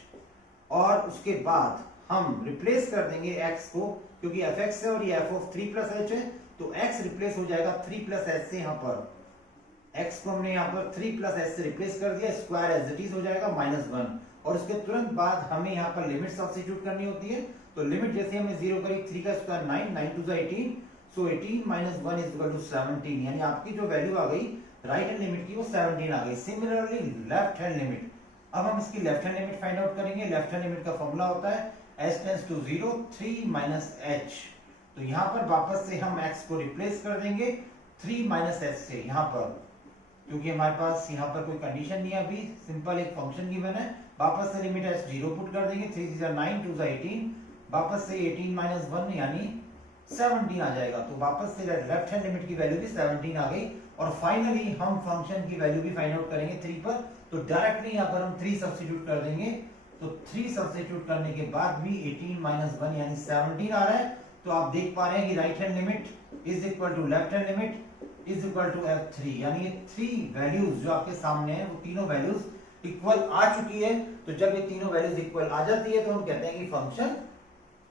और उसके बाद हम रिप्लेस कर देंगे x को, क्योंकि fx है और ये f of 3 plus h है, तो x रिप्लेस हो जाएगा 3 plus h से। यहाँ पर x को हमने यहाँ पर 3 plus h से रिप्लेस कर दिया, स्क्वायर एज इट इज हो जाएगा -1 और उसके तुरंत बाद हमें यहाँ पर लिमिट सब्स्टिट्यूट करनी होती है। तो लिमिट जैसे हमने 0 करी, 3 का square 9, 9 2 18, so 18 minus 1 is equal to 17, यानी आपकी जो वैल्यू आ गई राइट हैंड लिमिट की वो 17 आ गई। सिमिलरली लेफ्ट हैंड लिमिट, अब हम इसकी left hand limit find out करेंगे। लेफ्ट हैंड लिमिट का फॉर्मूला होता है s tends to 0 3 minus h। तो यहाँ पर वापस से हम x को रिप्लेस कर देंगे 3 minus h से, यहाँ पर क्योंकि हमारे पास यहाँ पर कोई कंडीशन नहीं है, अभी सिंपल एक फंक्शन गिवन है। वापस से लिमिट s 0 पुट कर देंगे, 3 3 9 2 18, वापस से 18 minus 1 यानी 17 आ जाएगा। तो वापस से लेफ्ट हैंड लिमिट की वैल्यू भी 17 आ गई और फाइनली हम फंक्शन की वैल्यू भी फाइंड आउट करेंगे 3 पर। तो डायरेक्टली यहाँ पर हम 3 सब्स्टिट्यूट कर देंगे, तो 3 सब्स्टिट्यूट करने के बाद भी 18 minus 1 यानी 17 आ रहा है। तो आप देख पा रहे हैं कि right hand limit is equal to left hand limit is equal to f3, यानी ये 3 वैल्यूज जो आपके सामने है वो तीनों वैल्यूज इक्वल आ चुकी है। तो जब ये तीनों वैल्यूज इक्वल आ जाती है तो हम कहते हैं कि फंक्शन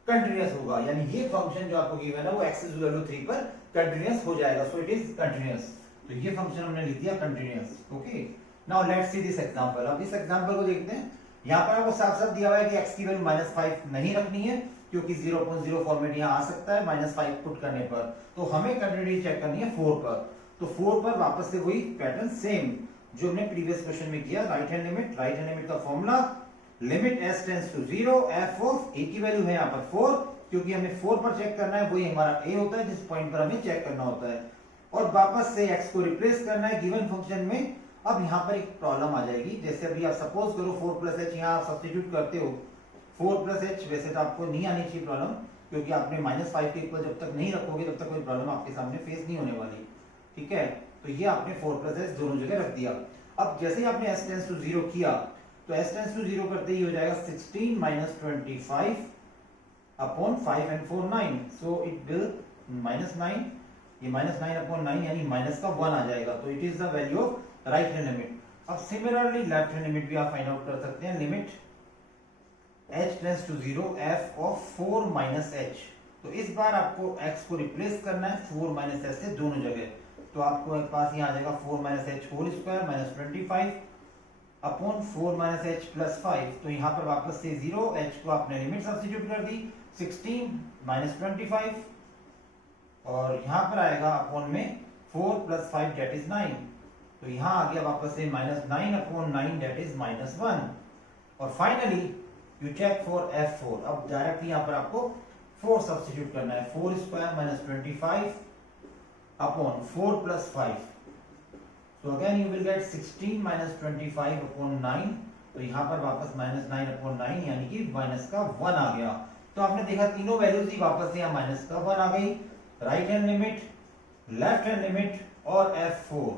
कंटीन्यूअस होगा, यानी ये फंक्शन जो आपको गिवन है वो x is equal to 3 पर कंटीन्यूअस हो जाएगा। सो इट इज कंटीन्यूअस, तो ये फंक्शन हमने लिख दिया continuous. Okay, now let's see this example. अब इस एग्जांपल को देखते हैं। यहाँ पर आपको साफ साफ दिया हुआ है कि x की वैल्यू -5 नहीं रखनी है, क्योंकि 0.0 फॉर्मेट यहाँ आ सकता है -5 पुट करने पर। तो हमें कंटिन्यूटी चेक करनी है 4 पर। तो 4 पर वापस से वही पैटर्न सेम जो हमने प्रीवियस क्वेश्चन में किया, राइट हैंड लिमिट का formula limit s tends to 0 f of a की वैल्यू है यहाँ पर 4, क्योंकि हमें 4 पर चेक करना है, वही हमारा a होता है जिस पॉइंट पर हमें चेक करना होता है। और वापस से x को रिप्लेस करना है गिवन फंक्शन में। अब यहाँ पर एक प्रॉब्लम आ जाएगी, जैसे अभी आप सपोज करो 4 plus h यहाँ आप सब्स्टिट्यूट करते हो, 4 plus h वैसे तो आपको नहीं आनी चाहिए प्रॉब्लम, क्योंकि आपने -5 के इक्वल जब तक नहीं रखोगे तब तक कोई प्रॉब्लम आपके सामने फेस नहीं होने वाली। ठीक है, तो ये आपने 4 plus h दोनों जगह रख दिया। अब जैसे ही आपने s टेंड्स टू 0 किया तो s टेंड्स टू 0 करते ही हो जाएगा 16 minus 25 upon 5 and 4 9, so it will -9, ये -9 upon 9 यानी माइनस का 1 आ जाएगा। तो it is the value of right hand limit. अब सिमिलरली लेफ्ट हैंड लिमिट भी आप फाइंड आउट कर सकते हैं। Limit h tends to 0 f of 4 minus h। तो इस बार आपको x को रिप्लेस करना है 4 minus h से दोनों जगह। तो आपको पास यहाँ आ जाएगा 4 minus h whole square minus 25 upon 4 minus h plus 5। तो यहाँ पर वापस से 0, h को आपने लिमिट सब्स्टिट्यूट कर दी 16 minus 25 और यहाँ पर आएगा अपॉन में 4 plus 5 that is 9। तो यहाँ आ गया वापस से -9 upon 9 that is -1। और finally you check for f4। अब डायरेक्टली यहाँ पर आपको 4 सब्स्टिट्यूट करना है, 4 square minus 25 upon 4 plus 5। So again you will get 16 minus 25 upon 9। तो यहाँ पर वापस -9 upon 9 यानी कि माइनस का 1 आ गया। तो आपने देखा तीनों वैल्यूज ही वापस से यहाँ माइनस का 1 आ गई, right hand limit, left hand limit और f4।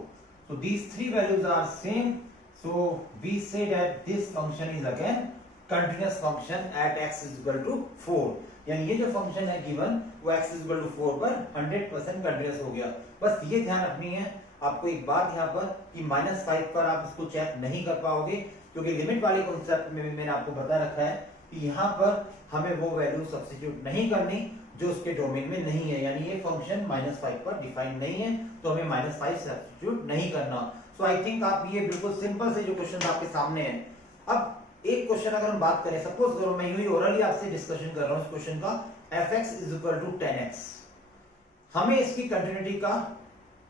So these three values are same, So we say that this function is again continuous function at x is equal to 4, यानी ये जो फंक्शन है गिवन वो x is equal to 4 पर 100% continuous हो गया। बस ये ध्यान रखनी है आपको एक बात यहाँ पर कि -5 पर आप इसको चेक नहीं कर पाओगे, क्योंकि लिमिट वाले कॉन्सेप्ट में भी मैंने आपको बता रखा है कि यहाँ पर हमें वो वैल्यू सब्स्टिट्यूट नहीं करनी जो उसके डोमेन में नहीं है, यानी ये फंक्शन -5 पर डिफाइन नहीं है तो हमें -5 सब्स्टिट्यूट नहीं करना। सो आई थिंक आप ये बिल्कुल सिंपल से जो क्वेश्चन आपके सामने है। अब एक क्वेश्चन अगर हम बात करें, सपोज करो मैं यूं ही ओरली आपसे डिस्कशन कर रहा हूं इस क्वेश्चन का, fx is equal to 10x, हमें इसकी कंटिन्यूटी का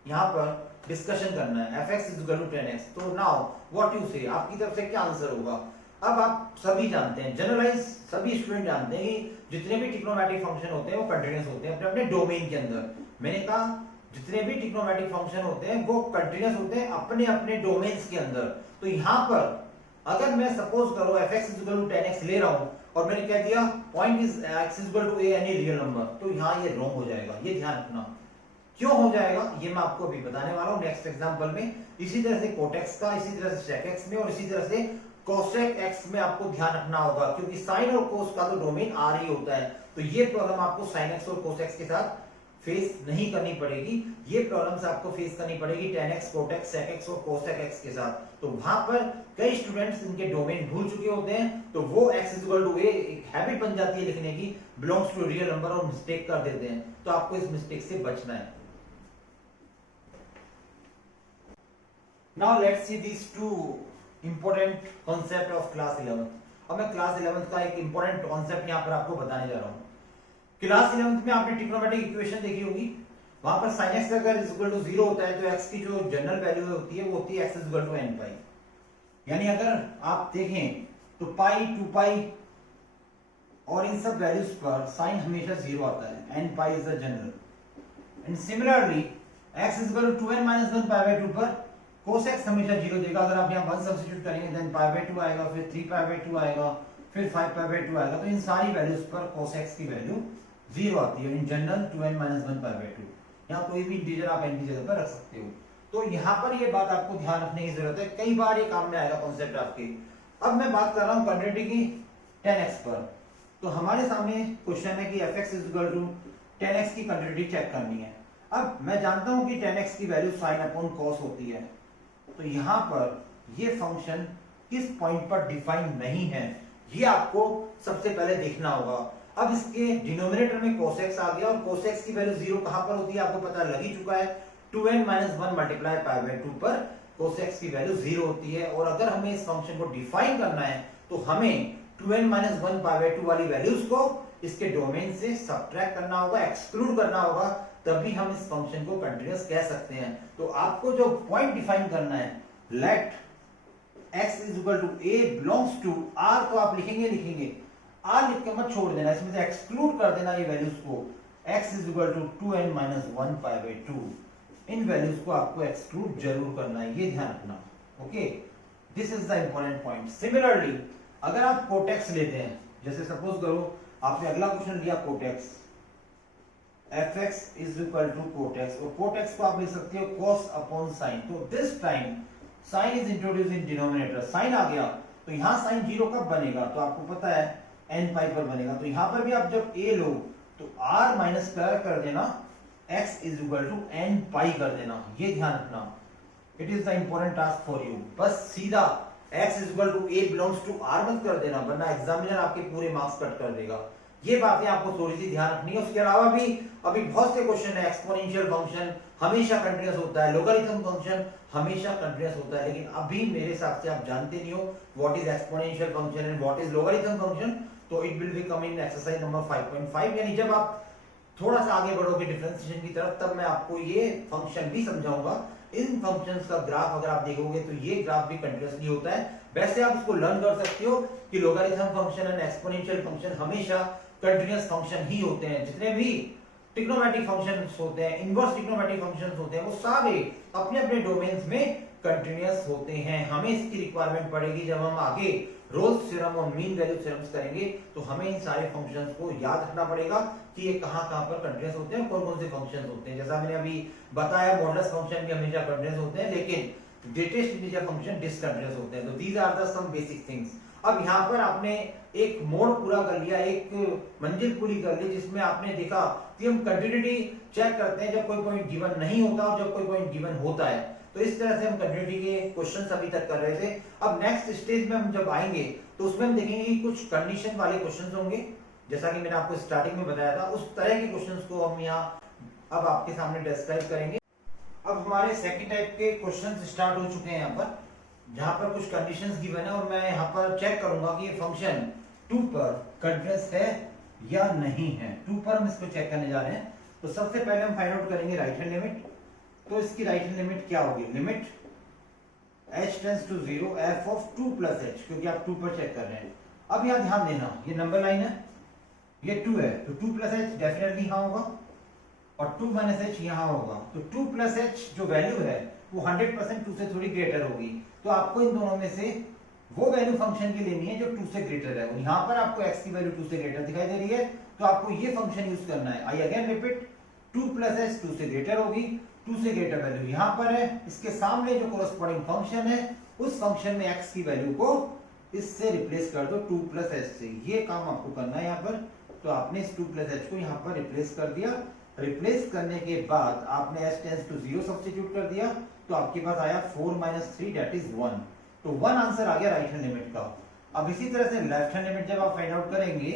यहां पर डिस्कशन करना है। fx is equal to 10x, तो नाउ व्हाट यू से, आपकी तरफ से क्या आंसर होगा? अब आप सभी जानते हैं, जनरलाइज सभी स्टूडेंट जानते हैं कि जितने भी ट्रिग्नोमेट्रिक फंक्शन होते हैं वो कंटीन्यूअस होते हैं अपने अपने डोमेन के अंदर। मैंने कहा जितने भी ट्रिग्नोमेट्रिक फंक्शन होते हैं वो कंटीन्यूअस होते हैं अपने अपने डोमेन्स के अंदर। तो यहां पर अगर मैं सपोज करो fx is equal to 10x ले रहा हूं और मैंने कह दिया point is x is equal to a any real number, तो यहां ये रॉन्ग हो जाएगा। ये ध्यान रखना। क्यों हो जाएगा ये मैं आपको अभी बताने वाला हूं नेक्स्ट एग्जांपल में। इसी तरह से cot x का, इसी तरह से sec x में और इसी तरह से cosec x में आपको ध्यान रखना होगा, क्योंकि sin और cos का तो डोमेन r ही होता है। तो ये प्रॉब्लम आपको sin x और cos x के साथ फेस नहीं करनी पड़ेगी, ये प्रॉब्लम्स आपको फेस करनी पड़ेगी tan x, cot x, sec x और cosec x के साथ। तो वहां पर कई स्टूडेंट्स इनके डोमेन भूल चुके होते हैं, तो वो x is equal to a एक हैबिट बन जाती है लिखने की, बिलोंग्स टू रियल नंबर, और मिस्टेक कर देते हैं। तो आपको इस मिस्टेक से बचना है। Now let's see these two important concept of class 11th। अब मैं क्लास 11th का एक इंपॉर्टेंट कॉन्सेप्ट यहाँ पर आपको बताने जा रहा हूँ। क्लास 11th में आपने ट्रिग्नोमेट्रिक इक्वेशन देखी होगी, वहां पर sin x अगर इज इक्वल टू 0 होता है तो x की जो जनरल वैल्यू होती है वो होती है x is equal to n pi. यानी अगर आप देखें तो पाई, 2 पाई और इन सब वैल्यूज पर sin हमेशा 0 आता है, n pi is the general. And similarly x is equal to 2n - 1 pi by 2 पर cos x हमेशा 0 देगा। अगर आप यहाँ 1 सब्स्टिट्यूट करेंगे देन पाई बाय 2 आएगा, फिर 3 पाई बाय 2 आएगा, फिर 5 पाई बाय 2 आएगा। तो इन सारी वैल्यूज पर cos x की वैल्यू 0 आती है। In general 2n - 1 pi by 2, यहाँ कोई भी इंटीजर आप n की जगह पर रख सकते हो। तो यहाँ पर ये बात आपको ध्यान रखने की जरूरत है, कई बार ये काम में आएगा कॉन्सेप्ट आपके। अब मैं बात कर रहा हूँ कंटिन्यूटी की 10x पर। तो हमारे सामने क्वेश्चन है कि fx is equal to 10x की कंटिन्यूटी चेक करनी है। अब मैं जानता हूँ कि 10x की वैल्यू sin अपॉन cos होती है, तो यहाँ पर ये फंक्शन किस पॉइंट पर डिफाइन नहीं है ये आपको सबसे पहले देखना होगा। अब इसके डिनोमिनेटर में cos x आ गया और cos x की वैल्यू 0 कहां पर होती है आपको पता लग ही चुका है, 2n - 1 मल्टीप्लाई पाई बाय 2 पर cos x की वैल्यू 0 होती है। और अगर हमें इस फंक्शन को डिफाइन करना है तो हमें 2n - 1 पाई बाय 2 वाली वैल्यूज को इसके डोमेन से सब्ट्रैक्ट करना होगा, एक्सक्लूड करना होगा, तभी हम इस फंक्शन को कंटीन्यूअस कह सकते हैं। तो आपको जो पॉइंट डिफाइन करना है, let x is equal to a belongs to r, तो आप लिखेंगे r लिख के मत छोड़ देना, इसमें से एक्सक्लूड कर देना ये वैल्यूज को। x is equal to 2n - 1 pi by 2, इन वैल्यूज को आपको एक्सक्लूड जरूर करना है, ये ध्यान रखना। Okay, this is the important point. Similarly अगर आप cot x लेते हैं, जैसे सपोज करो आपने अगला क्वेश्चन लिया cot x, fx is equal to cot x, और cot x को आप लिख सकते हो cos अपॉन sin। तो this time sin is introduce in denominator, sin आ गया तो यहाँ sin 0 कब बनेगा, तो आपको पता है n पाई पर बनेगा। तो यहाँ पर भी आप जब a लो तो r माइनस कर देना, x is equal to n pi कर देना, ये ध्यान रखना। It is the important task for you. बस सीधा x is equal to a belongs to r मत कर देना, वरना एग्जामिनर आपके पूरे मार्क्स कट कर देगा। ये बातें आपको थोड़ी सी ध्यान रखनी है। उसके अलावा भी अभी बहुत से क्वेश्चन है, एक्सपोनेंशियल फंक्शन हमेशा कंटीन्यूअस होता है, लोगरिथम फंक्शन हमेशा कंटीन्यूअस होता है, लेकिन अभी मेरे हिसाब से आप जानते नहीं हो what is exponential function and what is logarithm function. तो it will be come in exercise number 5.5, यानी जब आप थोड़ा सा आगे बढ़ोगे डिफरेंशिएशन की तरफ तब मैं आपको ये फंक्शन भी समझाऊंगा। इन फंक्शंस का ग्राफ अगर आप देखोगे तो ये ग्राफ भी कंटीन्यूअसली होता है। वैसे आप इसको लर्न कर सकते हो कि logarithm function and exponential function हमेशा कंटीन्यूअस फंक्शन ही होते हैं। जितने भी ट्रिग्नोमेट्रिक फंक्शंस होते हैं, इनवर्स ट्रिग्नोमेट्रिक फंक्शंस होते हैं, वो सारे अपने अपने डोमेन्स में कंटीन्यूअस होते हैं। हमें इसकी रिक्वायरमेंट पड़ेगी जब हम आगे रोल्स थ्योरम और मीन वैल्यू थ्योरम्स करेंगे, तो हमें इन सारे फंक्शंस को याद रखना पड़ेगा कि ये कहां पर कंटीन्यूअस होते हैं, कौन कौन से फंक्शंस होते हैं। जैसा मैंने अभी बताया मॉडुलस फंक्शन भी हमेशा कंटीन्यूअस होते हैं, लेकिन ग्रेटेस्ट इंटीजर फंक्शन डिसकंटिन्यूअस होते हैं। तो these are the some basic things. अब यहाँ पर आपने एक मोड पूरा कर लिया, एक मंजिल पूरी कर ली, जिसमें आपने देखा कि हम कंटिन्यूटी चेक करते हैं जब कोई पॉइंट गिवन नहीं होता और जब कोई पॉइंट गिवन होता है। तो इस तरह से हम कंटिन्यूटी के क्वेश्चंस अभी तक कर रहे थे। अब नेक्स्ट स्टेज में हम जब आएंगे तो उसमें हम देखेंगे कि कुछ कंडीशन वाले क्वेश्चंस होंगे, जैसा कि मैंने आपको स्टार्टिंग में बताया था, उस तरह के क्वेश्चंस को हम यहाँ अब आपके सामने डिस्क्राइब करेंगे। अब हमारे सेकंड टाइप के क्वेश्चंस स्टार्ट हो चुके हैं यहाँ पर, जहां पर कुछ कंडीशंस गिवन है और मैं यहाँ पर चेक करूंगा कि ये फंक्शन 2 पर कंटीन्यूअस है या नहीं है। 2 पर हम इसको चेक करने जा रहे हैं। तो सबसे पहले हम फाइंड आउट करेंगे राइट हैंड लिमिट। तो इसकी राइट हैंड लिमिट क्या होगी? Limit h tends to 0 f of 2 plus h, क्योंकि आप 2 पर चेक कर रहे हैं। अब यहाँ ध्यान देना, ये नंबर लाइन है, ये 2 है, तो 2 प्लस h डेफिनेटली यहाँ होगा और 2 माइनस h यहाँ होगा। तो 2 प्लस h जो वैल्यू है वो 100% 2 से थोड़ी ग्रेटर होगी। तो आपको इन दोनों में से वो वैल्यू फंक्शन की लेनी है जो 2 से ग्रेटर है। यहाँ पर आपको x की वैल्यू 2 से ग्रेटर दिखाई दे रही है, तो आपको ये फंक्शन यूज करना है। I again repeat, 2 plus h 2 से ग्रेटर होगी, 2 से ग्रेटर वैल्यू यहाँ पर है, इसके सामने जो कोरस्पॉन्डिंग फंक्शन है उस फंक्शन में x की वैल्यू को इससे रिप्लेस कर दो 2 प्लस h से। ये काम आपको करना है यहाँ पर। तो आपने इस 2 प्लस h को यहाँ पर रिप्लेस कर दिया। रिप्लेस करने के बाद आपने h टेंड्स टू 0 सब्स्टिट्यूट कर दिया, तो आपके पास आया 4 माइनस 3 दैट इज 1। तो 1 आंसर आ गया राइट हैंड लिमिट का। अब इसी तरह से लेफ्ट हैंड लिमिट जब आप फाइंड आउट करेंगे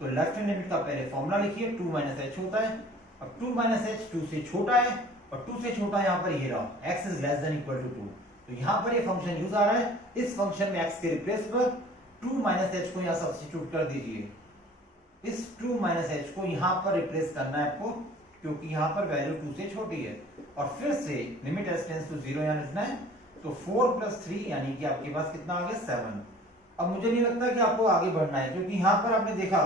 तो लेफ्ट हैंड लिमिट का पहले फॉर्मूला लिखिए, 2 माइनस h होता है। अब 2 माइनस h 2 से छोटा है और 2 से छोटा यहाँ पर ये रहा, x is less than equal to 2। तो यहाँ पर ये फंक्शन यूज आ रहा है। इस फंक्शन में x के रिप्लेस पर 2 माइनस h को यहाँ सब्स्टिट्यूट कर दीजिए। इस 2 माइनस h को यहाँ पर रिप्लेस करना है आपको, क्योंकि यहाँ पर वैल्यू 2 से छोटी है। और फिर से लिमिट h टेंड्स टू 0 यहाँ लिखना है। तो 4 प्लस 3 यानी कि आपके पास कितना आ गया 7। अब मुझे नहीं लगता कि आपको आगे बढ़ना है, क्योंकि यहाँ पर आपने देखा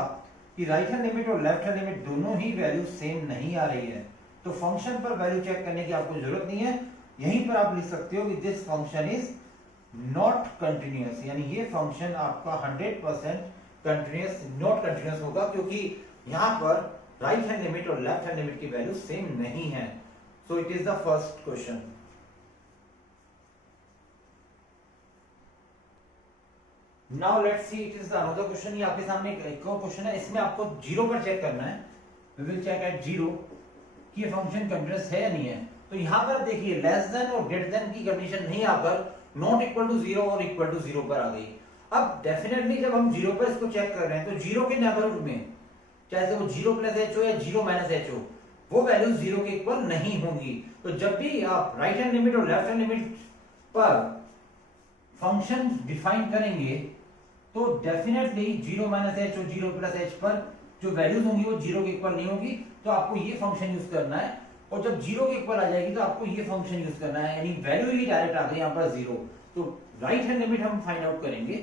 कि राइट हैंड लिमिट और लेफ्ट हैंड लिमिट दोनों ही वैल्यू सेम नहीं आ रही है। तो फंक्शन पर वैल्यू चेक करने की आपको जरूरत नहीं है। यहीं पर आप लिख सकते हो कि this function is not continuous, यानी ये फंक्शन आपका 100% कंटिन्यूअस नॉट कंटिन्यूअस होगा, क्योंकि यहाँ पर राइट हैंड लिमिट और लेफ्ट हैंड लिमिट की वैल्यू सेम नहीं है। So it is the first question. Now let's see it is the another question. ये आपके सामने एक और क्वेश्चन है, इसमें आपको 0 पर चेक करना है। वी विल चेक एट 0 कि ये फंक्शन कंटीन्यूअस है या नहीं है। तो यहाँ पर देखिए लेस देन और ग्रेटर देन की कंडीशन नहीं आकर नॉट इक्वल टू 0 और इक्वल टू 0 पर आ गई। अब डेफिनेटली जब हम 0 पर इसको चेक कर रहे हैं तो 0 के नेबरहुड में, चाहे वो 0 प्लस h हो या 0 माइनस h हो, वो वैल्यू 0 के इक्वल नहीं होंगी। तो जब भी आप राइट हैंड लिमिट और लेफ्ट हैंड लिमिट पर फंक्शन डिफाइन करेंगे तो डेफिनेटली 0 माइनस h और 0 प्लस h पर जो वैल्यूज होंगी वो 0 के इक्वल नहीं होगी। तो आपको ये फंक्शन यूज करना है, और जब 0 के इक्वल आ जाएगी तो आपको ये फंक्शन यूज करना है, यानी वैल्यू ही डायरेक्ट आ गई यहाँ पर 0। तो राइट हैंड लिमिट हम फाइंड आउट करेंगे,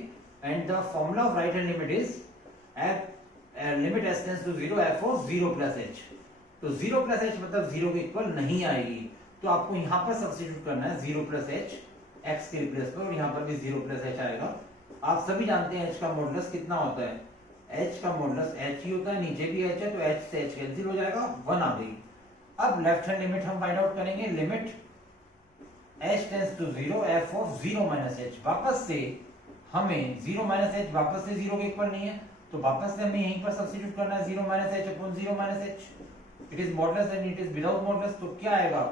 and the formula of right hand limit is limit h tends to 0 f of 0 plus h। तो 0 प्लस h मतलब 0 के इक्वल नहीं आएगी। तो आपको यहाँ पर सब्स्टिट्यूट करना है 0 प्लस h x के रिप्लेस पर, और यहाँ पर भी 0 प्लस h आएगा। आप सभी जानते हैं h का मॉडुलस कितना होता है, h का मॉडुलस h ही होता है, नीचे भी h है तो h से h कैंसिल हो जाएगा, 1 आ गई। अब लेफ्ट हैंड लिमिट हम फाइंड आउट करेंगे, limit h tends to 0 f of 0 minus h। वापस से हमें 0 माइनस h वापस से 0 के इक्वल नहीं है, तो वापस से हमें यहीं पर सब्स्टिट्यूट करना है 0 minus h upon 0 minus h। It is modulus and it is without modulus, तो क्या आएगा,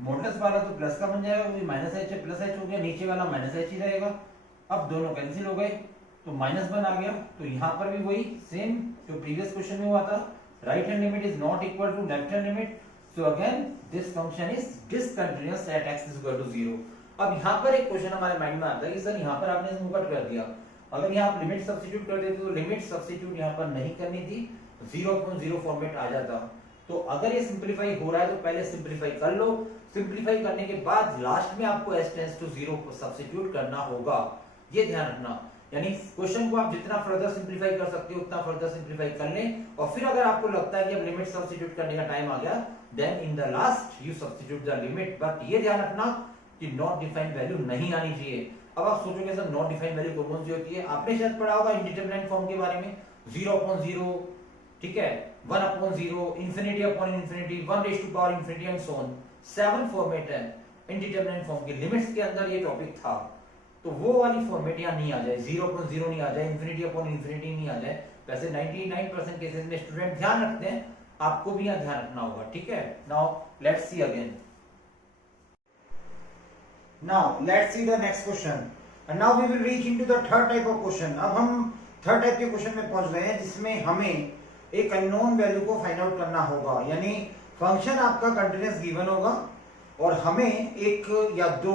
मॉडुलस वाला तो प्लस का बन जाएगा क्योंकि माइनस h है, प्लस h हो गया, नीचे वाला माइनस h ही रहेगा। अब दोनों कैंसिल हो गए तो -1 आ गया। तो यहाँ पर भी वही सेम जो प्रीवियस क्वेश्चन में हुआ था, right hand limit is not equal to left hand limit, so again this function is discontinuous at x is equal to 0। अब यहाँ पर एक क्वेश्चन हमारे माइंड में आता है कि सर यहाँ पर आपने इसको कट कर दिया, अगर यहाँ आप लिमिट सब्स्टिट्यूट कर देते तो लिमिट सब्स्टिट्यूट यहाँ पर नहीं करनी थी, 0/0 फॉर्मेट आ जाता। तो अगर ये सिंपलीफाई हो रहा है तो पहले सिंपलीफाई कर लो, सिंपलीफाई करने के बाद लास्ट में आपको h टेंड्स टू 0 को सब्स्टिट्यूट करना होगा, ये ध्यान रखना। यानी क्वेश्चन को आप जितना फर्दर सिंपलीफाई कर सकते हो उतना फर्दर सिंपलीफाई कर लें, और फिर अगर आपको लगता है कि अब लिमिट सब्स्टिट्यूट करने का टाइम आ गया, then in the last you substitute the limit. But ये ध्यान रखना कि नॉट डिफाइंड वैल्यू नहीं आनी चाहिए। अब आप सोचोगे सर नॉट डिफाइंड वैल्यू कौन सी होती है, आपने शायद पढ़ा होगा इंडिटरमिनेंट फॉर्म के बारे में, 0/0, ठीक है, 1/0, infinity upon infinity, 1 raise to power infinity and so on. 7 format है, इनडिटरमिनेट फॉर्म के लिमिट्स के अंदर ये टॉपिक था, तो वो वाली फॉर्मेट यहाँ नहीं आ जाए, 0/0 नहीं आ जाए, ∞/∞ नहीं आ जाए। वैसे 99% केसेस में स्टूडेंट ध्यान रखते हैं, आपको भी यहाँ ध्यान रखना होगा, ठीक है। Now let's see again, now let's see the next question and now we will reach into the third type of question. अब हम थर्ड टाइप के क्वेश्चन में पहुंच गए हैं जिसमें हमें एक अननोन वैल्यू को फाइंड आउट करना होगा, यानी फंक्शन आपका कंटीन्यूअस गिवन होगा और हमें एक या दो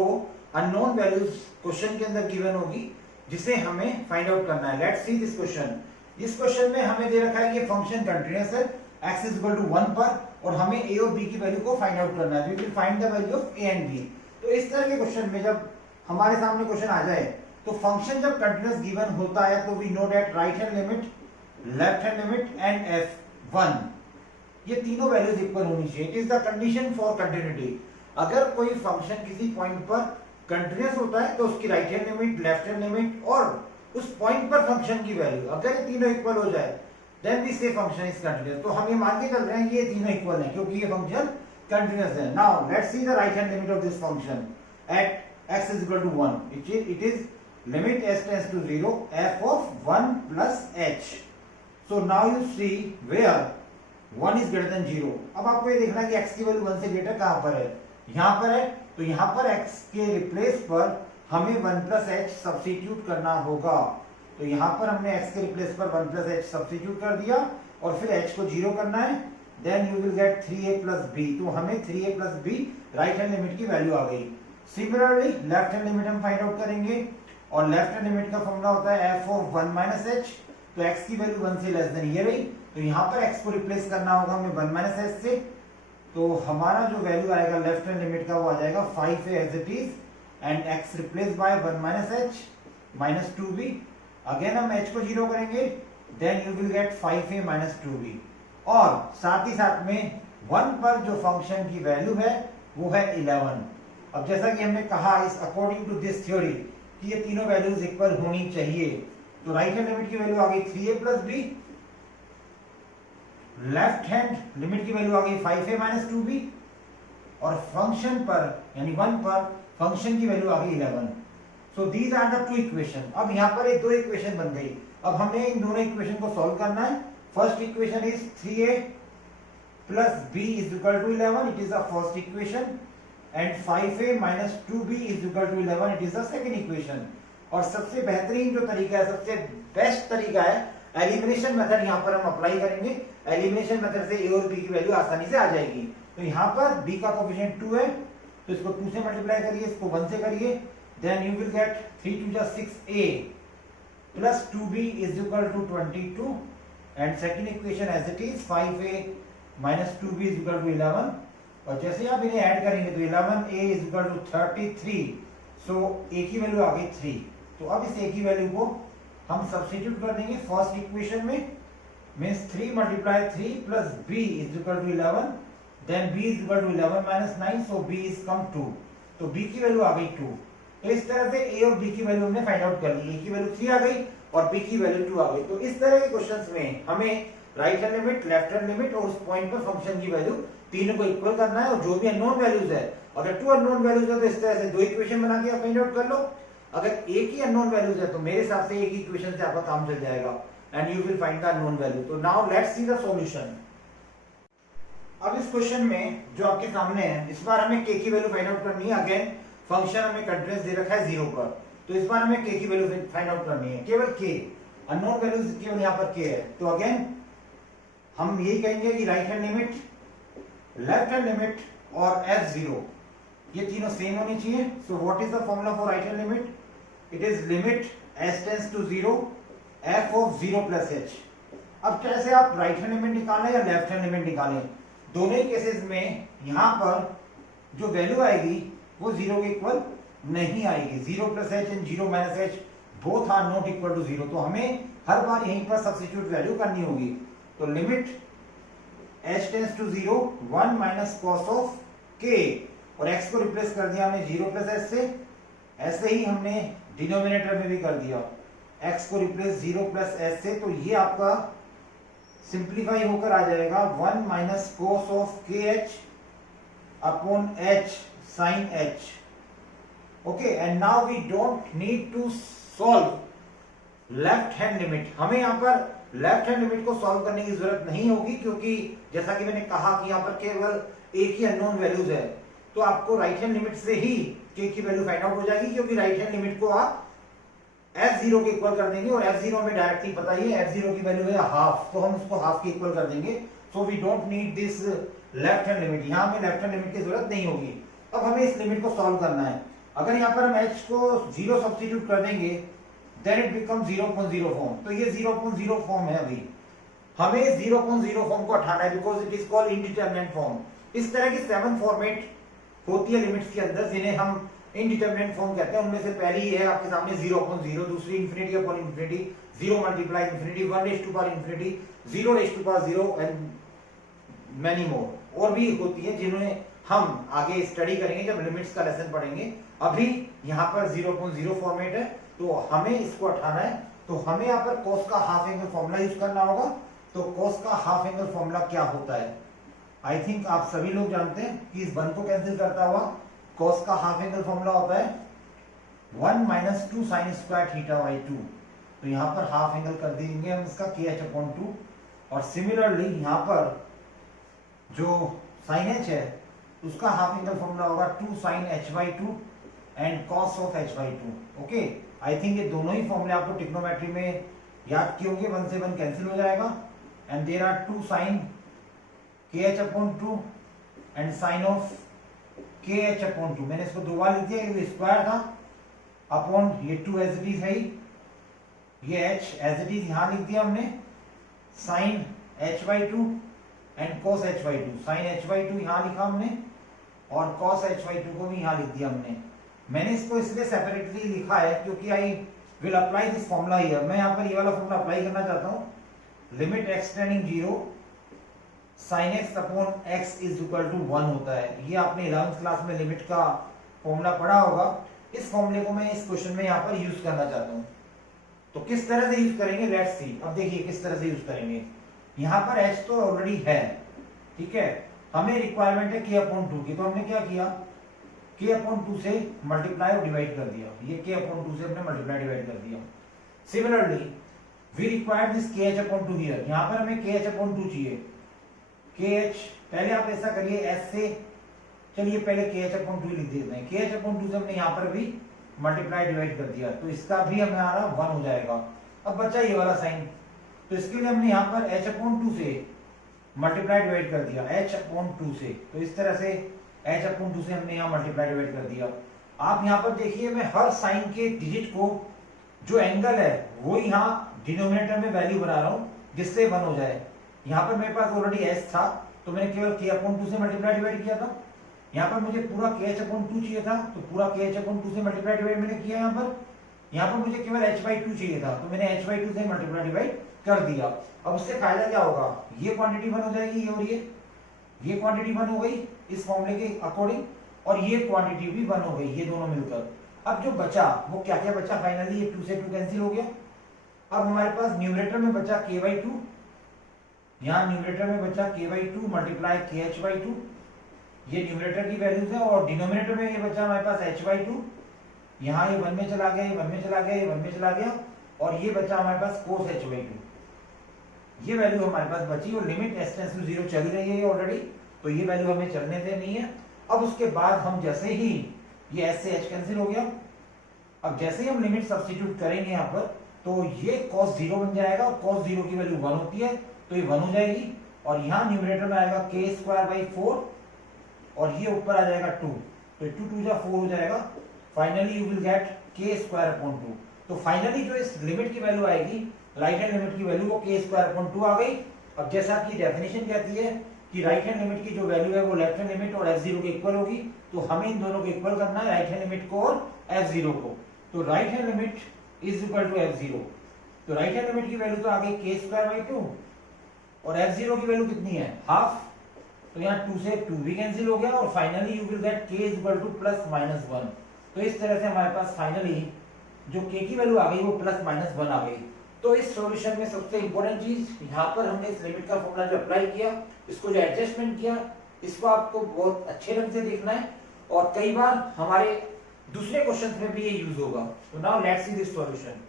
अननोन वैल्यूज क्वेश्चन के अंदर गिवन होगी जिसे हमें फाइंड आउट करना है। Let's see this question. इस क्वेश्चन में हमें दे रखा है ये फंक्शन कंटीन्यूअस है x इज इक्वल टू 1 पर और हमें a और b की वैल्यू को फाइंड आउट करना है। We will find the value of a and b। तो इस तरह के क्वेश्चन में जब हमारे सामने क्वेश्चन आ जाए तो फंक्शन जब कंटीन्यूअस गिवन होता है तो we know that right hand limit, left hand limit and f1 ये तीनों वैल्यूज इक्वल होनी चाहिए। It is the condition for continuity. अगर कोई फंक्शन किसी पॉइंट पर कंटीन्यूअस होता है तो उसकी right hand limit, left hand limit और उस पॉइंट पर फंक्शन की वैल्यू अगर ये तीनों इक्वल हो जाए देन वी से फंक्शन इज कंटीन्यूअस। तो हम ये मान के चल रहे हैं ये तीनों इक्वल हैं क्योंकि ये फंक्शन कंटीन्यूअस है। Now let's see the right hand limit of this function at x is equal to 1. It is limit s tends to 0 f of 1 plus h. So now you see where 1 is greater than 0. अब आपको ये देखना है कि x की value 1 से greater कहाँ पर है, यहाँ पर है। तो यहाँ पर x के रिप्लेस पर हमें 1 plus h सब्स्टिट्यूट करना होगा। तो यहाँ पर हमने x के रिप्लेस पर 1 plus h सब्स्टिट्यूट कर दिया और फिर h को 0 करना है, then you will get 3a plus b। तो हमें 3a plus b right hand limit की वैल्यू आ गई। सिमिलरली लेफ्ट हैंड लिमिट हम फाइंड आउट करेंगे और लेफ्ट हैंड लिमिट का फॉर्मूला होता है f of 1 minus h। तो x की वैल्यू 1 से लेस देन ये रही, तो यहाँ पर x को रिप्लेस करना होगा हमें 1 minus h से। तो हमारा जो वैल्यू आएगा लेफ्ट हैंड लिमिट का वो आ जाएगा 5a as it is and x replaced by 1 minus h minus 2b। Again हम h को 0 करेंगे, then you will get 5a minus 2b। और साथ ही साथ में 1 पर जो फंक्शन की वैल्यू है वो है 11। अब जैसा कि हमने कहा इस अकॉर्डिंग टू दिस थ्योरी कि ये तीनों वैल्यूज इक्वल होनी चाहिए, तो राइट हैंड लिमिट की वैल्यू आ गई 3a plus b, left hand limit की वैल्यू आ गई 5a minus 2b और फंक्शन पर यानी 1 पर फंक्शन की वैल्यू आ गई 11। So these are the two equation. अब यहाँ पर ये दो इक्वेशन बन गई। अब हमें इन दोनों इक्वेशन को सॉल्व करना है। First equation is 3a plus b is equal to 11, it is the first equation, and 5a minus 2b is equal to 11, it is the second equation। और सबसे बेहतरीन जो तरीका है, सबसे बेस्ट तरीका है एलिमिनेशन मेथड। यहाँ पर हम अप्लाई करेंगे। एलिमिनेशन मेथड से a और b की वैल्यू आसानी से आ जाएगी। तो यहाँ पर b का कोएफिशिएंट 2 है, तो इसको 2 से मल्टीप्लाई करिए, इसको 1 से करिए, देन यू विल गेट 3 2 जा 6a plus 2b is equal to 22 and second equation as it is 5a minus 2b is equal to 11। और जैसे आप इन्हें ऐड करेंगे तो 11a is equal to 33। So a की वैल्यू आ गई 3। तो अब इस a की वैल्यू को हम सब्स्टिट्यूट कर देंगे फर्स्ट इक्वेशन में, means 3 multiply 3 plus b is equal to 11, then b is equal to 11 minus 9, so b is come 2। तो b की वैल्यू आ गई 2। तो इस तरह से a और b की वैल्यू हमने फाइंड आउट कर ली। a की वैल्यू 3 आ गई और b की वैल्यू 2 आ गई। तो इस तरह के क्वेश्चंस में हमें right hand limit, left hand limit और उस पॉइंट पर फंक्शन की वैल्यू तीनों को इक्वल करना है। और जो भी अननोन वैल्यूज है, अगर 2 अननोन वैल्यूज है तो इस तरह से दो इक्वेशन बना के आप फाइंड आउट कर लो। अगर एक ही अननोन वैल्यूज है तो मेरे हिसाब से एक ही इक्वेशन से आपका काम चल जाएगा and you will find the unknown value. तो now let's see the solution. अब इस क्वेश्चन में जो आपके सामने है, इस बार हमें k की वैल्यू फाइंड आउट करनी है। अगेन फंक्शन हमें कंटीन्यूअस दे रखा है 0 पर, तो इस बार हमें k की वैल्यू फाइंड आउट करनी है। केवल k, अननोन वैल्यूज केवल यहाँ पर k है। तो अगेन हम यही कहेंगे कि right hand limit, left hand limit और f0 ये तीनों सेम होनी चाहिए। So what is the formula for right hand limit? It is limit s tends to 0 f of 0 plus h। अब कैसे आप राइट हैंड लिमिट निकालें या लेफ्ट हैंड लिमिट निकालें, दोनों ही केसेस में यहाँ पर जो वैल्यू आएगी वो 0 के इक्वल नहीं आएगी। 0 plus h and 0 minus h both are not equal to 0। तो हमें हर बार यहीं पर सब्स्टिट्यूट वैल्यू करनी होगी। तो limit h tends to 0 1 minus cos of k और x को रिप्लेस कर दिया हमने 0 plus h से। ऐसे ही हमने डिनोमिनेटर में भी कर दिया, x को रिप्लेस 0 plus h से। तो ये आपका सिंप्लीफाई होकर आ जाएगा 1 minus cos of kh upon h sin h. Okay, and now we don't need to solve left hand limit. हमें यहाँ पर लेफ्ट हैंड लिमिट को सॉल्व करने की जरूरत नहीं होगी, क्योंकि जैसा कि मैंने कहा कि यहाँ पर केवल एक ही अननोन वैल्यूज है. तो आपको राइट हैंड लिमिट से ही k की वैल्यू फाइंड आउट हो जाएगी, क्योंकि राइट हैंड लिमिट को आप f0 के इक्वल कर देंगे, और f0 में डायरेक्टली पता ही है f0 की वैल्यू है हाफ, तो हम उसको हाफ के इक्वल कर देंगे. So we don't need this left hand limit. यहाँ हमें लेफ्ट हैंड लिमिट की जरूरत नहीं होगी. अब हमें इस लिमिट को सॉल्व करना है. अगर यहाँ पर हम h को 0 सब्स्टिट्यूट कर देंगे, देन इट बिकम 0.0 फॉर्म. तो ये 0.0 फॉर्म है. अभी हमें 0.0 फॉर्म को हटाना है, because it is called indeterminate form. इस तरह की 7 फॉर्मेट होती है लिमिट्स के अंदर, जिन्हें हम इनडिटरमिनेंट फॉर्म कहते हैं. उनमें से पहली है आपके सामने 0.0, दूसरी infinity upon infinity, 0 multiply infinity, 1 raise to power infinity, 0 raise to power 0 and many more. और भी होती है जिन्हें हम आगे स्टडी करेंगे जब लिमिट्स का लेसन पढ़ेंगे. अभी यहाँ पर 0.0 फॉर्मेट है, तो हमें इसको हटाना है. तो हमें यहाँ पर cos का हाफ एंगल फॉर्मूला यूज करना होगा. तो cos का हाफ एंगल फॉर्मूला क्या होता है? आई थिंक आप सभी लोग जानते हैं कि इस 1 को कैंसिल करता हुआ cos का हाफ एंगल फॉर्मूला होता है 1 - 2 sin स्क्वायर थीटा बाई 2. तो यहाँ पर हाफ एंगल कर देंगे हम इसका kh/2. और सिमिलरली यहाँ पर जो sin h है उसका हाफ एंगल फॉर्मूला होगा 2 sin h/2 and cos of h/2. Okay, I think ये दोनों ही फॉर्मूले आपको ट्रिग्नोमेट्री में याद किए होंगे. 1 से 1 कैंसिल हो जाएगा. And there are 2 sin kh/2 and sin of kh/2. मैंने इसको दो बार लिख दिया क्योंकि स्क्वायर था, अपॉन ये 2 एज इट इज है, ये h एज इट इज यहाँ लिख दिया हमने, sin h/2 and cos h/2. sin h/2 यहाँ लिखा हमने और cos h/2 को भी यहाँ लिख दिया हमने. मैंने इसको इसलिए सेपरेटली लिखा है क्योंकि I will apply this formula here. मैं यहाँ पर ये वाला फॉर्मूला अप्लाई करना चाहता हूँ. Limit x tending 0 sin x upon x is equal to 1 होता है. ये आपने 11th क्लास में लिमिट का फॉर्मूला पढ़ा होगा. इस फॉर्मूले को मैं इस क्वेश्चन में यहाँ पर यूज करना चाहता हूँ. तो किस तरह से यूज करेंगे, लेट्स सी. अब देखिए किस तरह से यूज करेंगे. यहाँ पर h तो ऑलरेडी है, ठीक है. हमें रिक्वायरमेंट है k/2 की. तो हमने क्या किया, k/2 से मल्टीप्लाई और डिवाइड कर दिया. ये k/2 से हमने मल्टीप्लाई डिवाइड कर दिया. Similarly we require this kh/2 here. यहाँ पर हमें kh/2 चाहिए. kh पहले आप ऐसा करिए s से, चलिए पहले kh/2 लिख देते हैं. kh/2 से हमने यहाँ पर भी मल्टीप्लाई डिवाइड कर दिया, तो इसका भी हमारा 1 हो जाएगा. अब बचा ये वाला साइन, तो इसके लिए हमने यहाँ पर h/2 से मल्टीप्लाई डिवाइड कर दिया, h/2 से. तो इस तरह से h/2 से हमने यहाँ मल्टीप्लाई डिवाइड कर दिया. आप यहाँ पर देखिए, मैं हर साइन के डिजिट को जो एंगल है वो यहाँ डिनोमिनेटर में वैल्यू बना रहा हूँ जिससे 1 हो जाए. यहाँ पर मेरे पास ऑलरेडी s था, तो मैंने केवल k/2 से मल्टीप्लाई डिवाइड किया था. यहाँ पर मुझे पूरा kh/2 चाहिए था, तो पूरा kh/2 से मल्टीप्लाई डिवाइड मैंने किया. यहाँ पर मुझे केवल h/2 चाहिए था, तो मैंने h/2 से मल्टीप्लाई डिवाइड कर दिया. अब उससे फायदा क्या होगा, ये क्वांटिटी 1 हो जाएगी, ये और ये क्वांटिटी 1 हो गई इस फॉर्मूले के अकॉर्डिंग, और ये क्वांटिटी भी 1 हो गई, ये दोनों मिलकर. अब जो बचा वो क्या क्या बचा, फाइनली ये 2 से 2 कैंसिल हो गया. अब हमारे पास न्यूमरेटर में बचा k/2, यहाँ न्यूमरेटर में बचा k/2 मल्टीप्लाई kh/2. ये न्यूमरेटर की वैल्यूज है. और डिनोमिनेटर में ये बचा हमारे पास h/2. यहाँ ये 1 में चला गया, ये 1 में चला गया, ये 1 में चला गया, और ये बचा हमारे पास cos h/2. ये वैल्यू हमारे पास बची. और लिमिट s टेंड्स टू 0 चल रही है ऑलरेडी, तो ये वैल्यू हमें चलने देनी है. अब उसके बाद हम जैसे ही ये s से h कैंसिल हो गया, अब जैसे ही हम लिमिट सब्स्टिट्यूट करेंगे यहाँ पर, तो ये cos 0 बन जाएगा. और cos 0 की वैल्यू 1 होती है, तो ये 1 हो जाएगी. और यहाँ न्यूमरेटर में आएगा k²/4, और ये ऊपर आ जाएगा 2, तो 2 2 जा 4 हो जाएगा. Finally you will gate k²/2. तो फाइनली जो इस लिमिट की वैल्यू आएगी, राइट हैंड लिमिट की वैल्यू, वो k²/2 आ गई. अब जैसा आपकी डेफिनेशन कहती है कि राइट हैंड लिमिट की जो वैल्यू है वो लेफ्ट हैंड लिमिट और f0 के इक्वल होगी, तो हमें इन दोनों को इक्वल करना है, राइट हैंड लिमिट को और f0 को. तो right hand limit is equal to f0. तो राइट हैंड लिमिट की वैल्यू तो आ गई k²/2, और f0 की वैल्यू कितनी है, हाफ. तो यहाँ 2 से 2 भी कैंसिल हो गया, और finally you will get k is equal to +-1. तो इस तरह से हमारे पास फाइनली जो k की वैल्यू आ गई वो +-1 आ गई. तो इस सॉल्यूशन में सबसे इंपॉर्टेंट चीज यहाँ पर हमने इस लिमिट का फॉर्मूला जो अप्लाई किया, इसको जो एडजस्टमेंट किया, इसको आपको बहुत अच्छे ढंग से देखना है. और कई बार हमारे दूसरे क्वेश्चन में भी ये यूज होगा। तो now let's see this solution.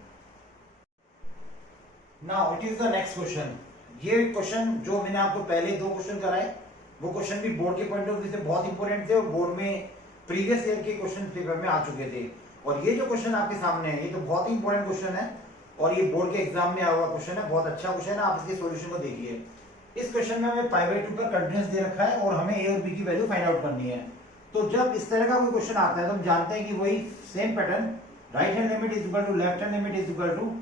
Now it is the next question. ये क्वेश्चन जो मैंने आपको पहले दो क्वेश्चन कराए वो क्वेश्चन भी बोर्ड के पॉइंट ऑफ व्यू से बहुत इंपॉर्टेंट थे और बोर्ड में प्रीवियस ईयर के क्वेश्चन पेपर में आ चुके थे। और ये जो क्वेश्चन आपके सामने है ये तो बहुत ही इंपॉर्टेंट क्वेश्चन है और ये बोर्ड के एग्जाम में आया हुआ क्वेश्चन है, बहुत अच्छा क्वेश्चन है। आप इसके सॉल्यूशन को देखिए। इस क्वेश्चन में हमें π/2 पर कंटीन्यूअस दे रखा है और हमें a और b की वैल्यू फाइंड आउट करनी है। तो जब इस तरह का कोई क्वेश्चन आता है तो हम जानते हैं कि वही same pattern, right hand limit is equal to left hand limit is equal to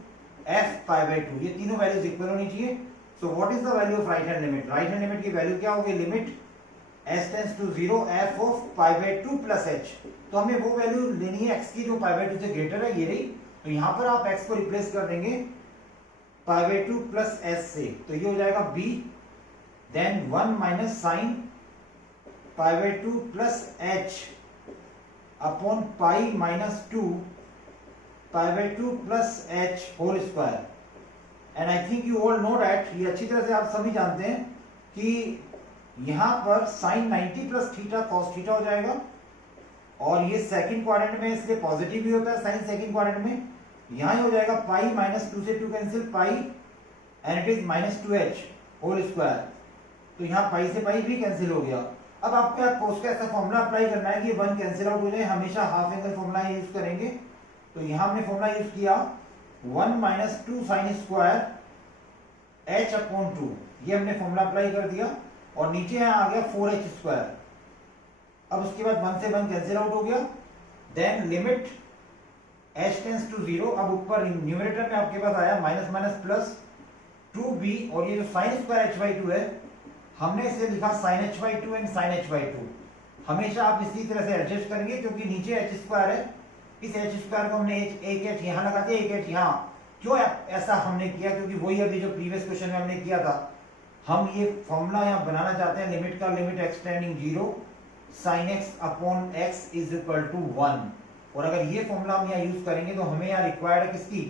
f π/2, ये तीनों वैल्यूज इक्वल होनी चाहिए। So what is the value of right hand limit? Right hand limit की वैल्यू क्या होगी? Limit s tends to 0 f of π/2 plus h। तो हमें वो वैल्यू लेनी है x की जो π/2 से ग्रेटर है, ये रही। तो यहां पर आप x को रिप्लेस कर देंगे π/2 प्लस s से, तो ये हो जाएगा b, then 1 minus sine π/2 plus h upon pi minus 2 π/2 plus h whole square. And I think you all know that, ये अच्छी तरह से आप सभी जानते हैं कि यहां पर sine 90 plus theta cos theta हो जाएगा और ये सेकंड क्वाड्रेंट में इसलिए पॉजिटिव भी होता है साइन सेकंड क्वाड्रेंट में। यहां हो जाएगा पाई माइनस 2 से 2 cancel, pi and it is minus 2h whole square. तो यहां पाई से पाई भी कैंसिल हो गया। अब आपको कोस का ऐसा फॉर्मूला अप्लाई करना है कि 1 कैंसिल आउट हो जाए, हमेशा हाफ एंगल फॉर्मूला यूज करेंगे। तो यहां हमने फॉर्मूला यूज किया 1 minus 2 sine square h upon 2, ये हमने फॉर्मूला अप्लाई कर दिया और नीचे यहां आ गया 4h स्क्वायर। अब उसके बाद 1 से 1 कैंसिल आउट हो गया, then limit h tends to 0। अब ऊपर न्यूमरेटर में आपके पास आया माइनस माइनस प्लस 2b और ये जो साइन स्क्वायर h/2 है हमने इसे लिखा sign h/2 and sign h/2। हमेशा आप इसी तरह से एडजस्ट करेंगे क्योंकि नीचे h स्क्वायर है, इस h स्क्वायर को हमने एक h यहां लगा दिया, एक h यहां। क्यों ऐसा हमने किया? क्योंकि वही अभी जो प्रीवियस क्वेश्चन में हमने किया था, हम ये फॉर्मूला यहां बनाना चाहते हैं लिमिट का, limit x tending 0 sin x upon x is equal to 1। और अगर ये फॉर्मूला हम यहाँ यूज करेंगे तो हमें यहाँ रिक्वायर्ड है किसकी?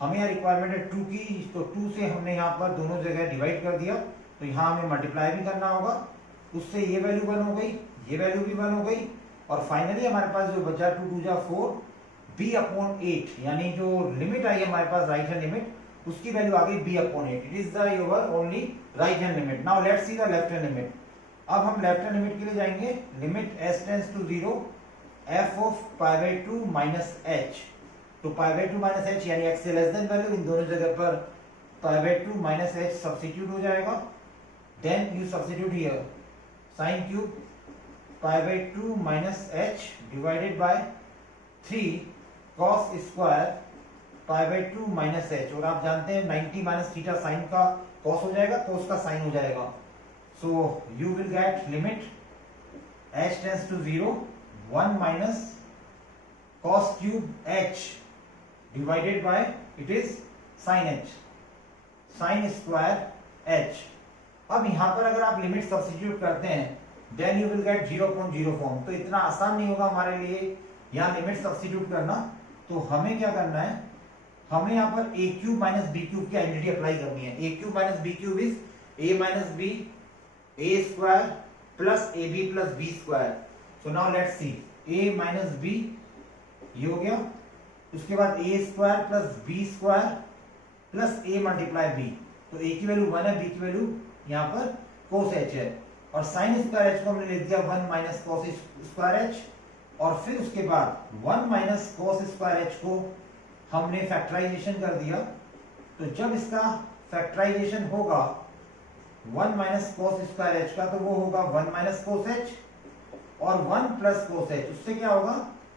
हमें यहाँ रिक्वायरमेंट है 2 की। तो 2 से हमने यहाँ पर दोनों जगह डिवाइड कर दिया, तो यहाँ हमें मल्टीप्लाई भी करना होगा। उससे ये वैल्यू 1 हो गई, ये वैल्यू भी 1 हो गई और फाइनली हमारे पास जो बचा 2 2 जा 4 b अपॉन 8, यानी जो लिमिट आई हमारे पास राइट हैंड लिमिट, उसकी वैल्यू आ गई b upon 8। It is the your only right hand limit. Now let's see the left hand limit. अब हम लेफ्ट हैंड लिमिट के लिए जाएंगे, limit s tends to 0 f of π/2 minus h। तो π/2 minus h यानी x से less than value, इन दोनों जगह पर π/2 माइनस h सब्स्टिट्यूट हो जाएगा। Then you substitute here sin cube π/2 minus h divided by 3 cos square π/2 minus h। और आप जानते हैं 90 माइनस थीटा साइन का cos हो जाएगा, cos का साइन हो जाएगा। So you will get limit h tends to 0 1 minus cos cube h divided by it is sin h, sin square h। अब यहां पर अगर आप लिमिट सब्स्टिट्यूट करते हैं then you will get 0.0 form. तो इतना आसान नहीं होगा हमारे लिए यहाँ लिमिट सब्स्टिट्यूट करना। तो हमें क्या करना है, हमें यहाँ पर a cube minus b cube की आइडेंटिटी अप्लाई करनी है। a cube minus b cube is a minus b a square plus ab plus b square. So now let's C a minus b, ये हो गया। उसके बाद a square plus b square plus a multiply b। तो a की value 1 है, b की value यहाँ पर cos h है और sin स्क्वायर h को हमने लिख दिया 1 माइनस cos स्क्वायर h। और फिर उसके बाद 1 माइनस cos स्क्वायर h को हमने फैक्टराइजेशन कर दिया। तो जब इसका फैक्टराइजेशन होगा 1 माइनस cos स्क्वायर h का, तो वो होगा 1 माइनस cos h और 1 प्लस cos h। उससे क्या होगा,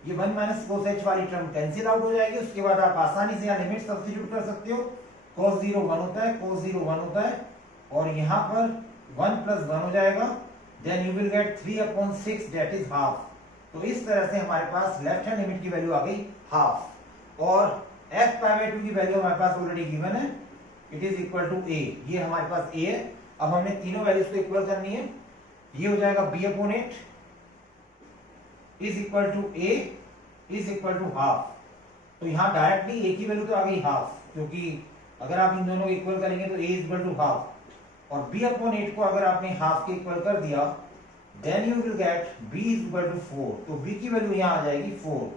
ये 1 माइनस cos h वाली टर्म कैंसिल आउट हो जाएगी। उसके बाद आप आसानी से यहाँ लिमिट सब्स्टिट्यूट कर सकते हो। cos 0 1 होता है, cos 0 1 होता है और यहाँ पर 1 प्लस 1 हो जाएगा। Then you will get 3/6 that is half. तो इस तरह से हमारे पास लेफ्ट हैंड लिमिट की वैल्यू आ गई हाफ और f π/2 की वैल्यू हमारे पास ऑलरेडी गिवन है, it is equal to a। ये हमारे पास a है। अब हमने तीनों वैल्यूज को इक्वल करनी है। ये हो जाएगा b upon 8 is equal to a is equal to half. तो यहाँ डायरेक्टली a की वैल्यू तो आ गई हाफ, क्योंकि अगर आप इन दोनों को इक्वल करेंगे तो a is equal to half और b अपॉन 8 को अगर आपने हाफ के इक्वल कर दिया then you will get b is equal to 4, तो b की वैल्यू यहाँ आ जाएगी 4।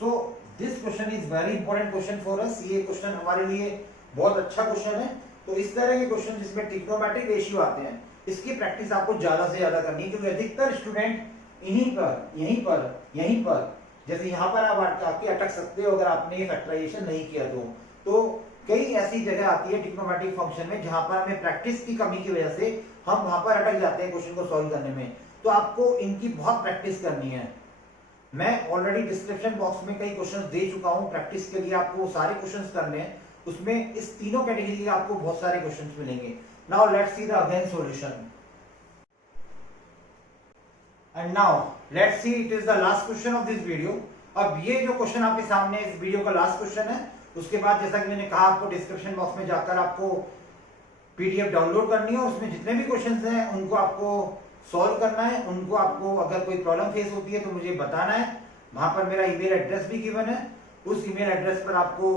So this question is very important question for us, ये क्वेश्चन हमारे लिए बहुत अच्छा क्वेश्चन है। तो इस तरह के क्वेश्चन जिसमें ट्रिग्नोमेट्रिक रेशियो आते हैं, इसकी प्रैक्टिस आपको ज्यादा से ज्यादा करनी है, क्योंकि अधिकतर स्टूडेंट यहीं पर जैसे यहाँ पर आप आके अटक सकते हो अगर आपने फैक्टराइजेशन नहीं किया तो कई ऐसी जगह आती है ट्रिग्नोमेट्रिक फंक्शन में जहां पर हमें प्रैक्टिस की कमी की वजह से हम वहां पर अटक जाते हैं क्वेश्चन को सॉल्व करने में। तो आपको इनकी बहुत प्रैक्टिस करनी है। मैं ऑलरेडी डिस्क्रिप्शन बॉक्स में कई क्वेश्चंस दे चुका हूं प्रैक्टिस के लिए, आपको सारे क्वेश्चंस करने हैं, उसमें इस तीनों कैटेगरी के आपको बहुत सारे क्वेश्चंस मिलेंगे। Now let's see the again solution, and now let's see it is the last question of this video. अब ये जो क्वेश्चन आपके सामने इस वीडियो का लास्ट क्वेश्चन है, उसके बाद जैसा कि मैंने कहा आपको डिस्क्रिप्शन बॉक्स में जाकर आपको पीडीएफ डाउनलोड करनी है, उसमें जितने भी क्वेश्चंस हैं उनको आपको सॉल्व करना है। उनको आपको अगर कोई प्रॉब्लम फेस होती है तो मुझे बताना है, वहां पर मेरा ईमेल एड्रेस भी गिवन है, उस ईमेल एड्रेस पर आपको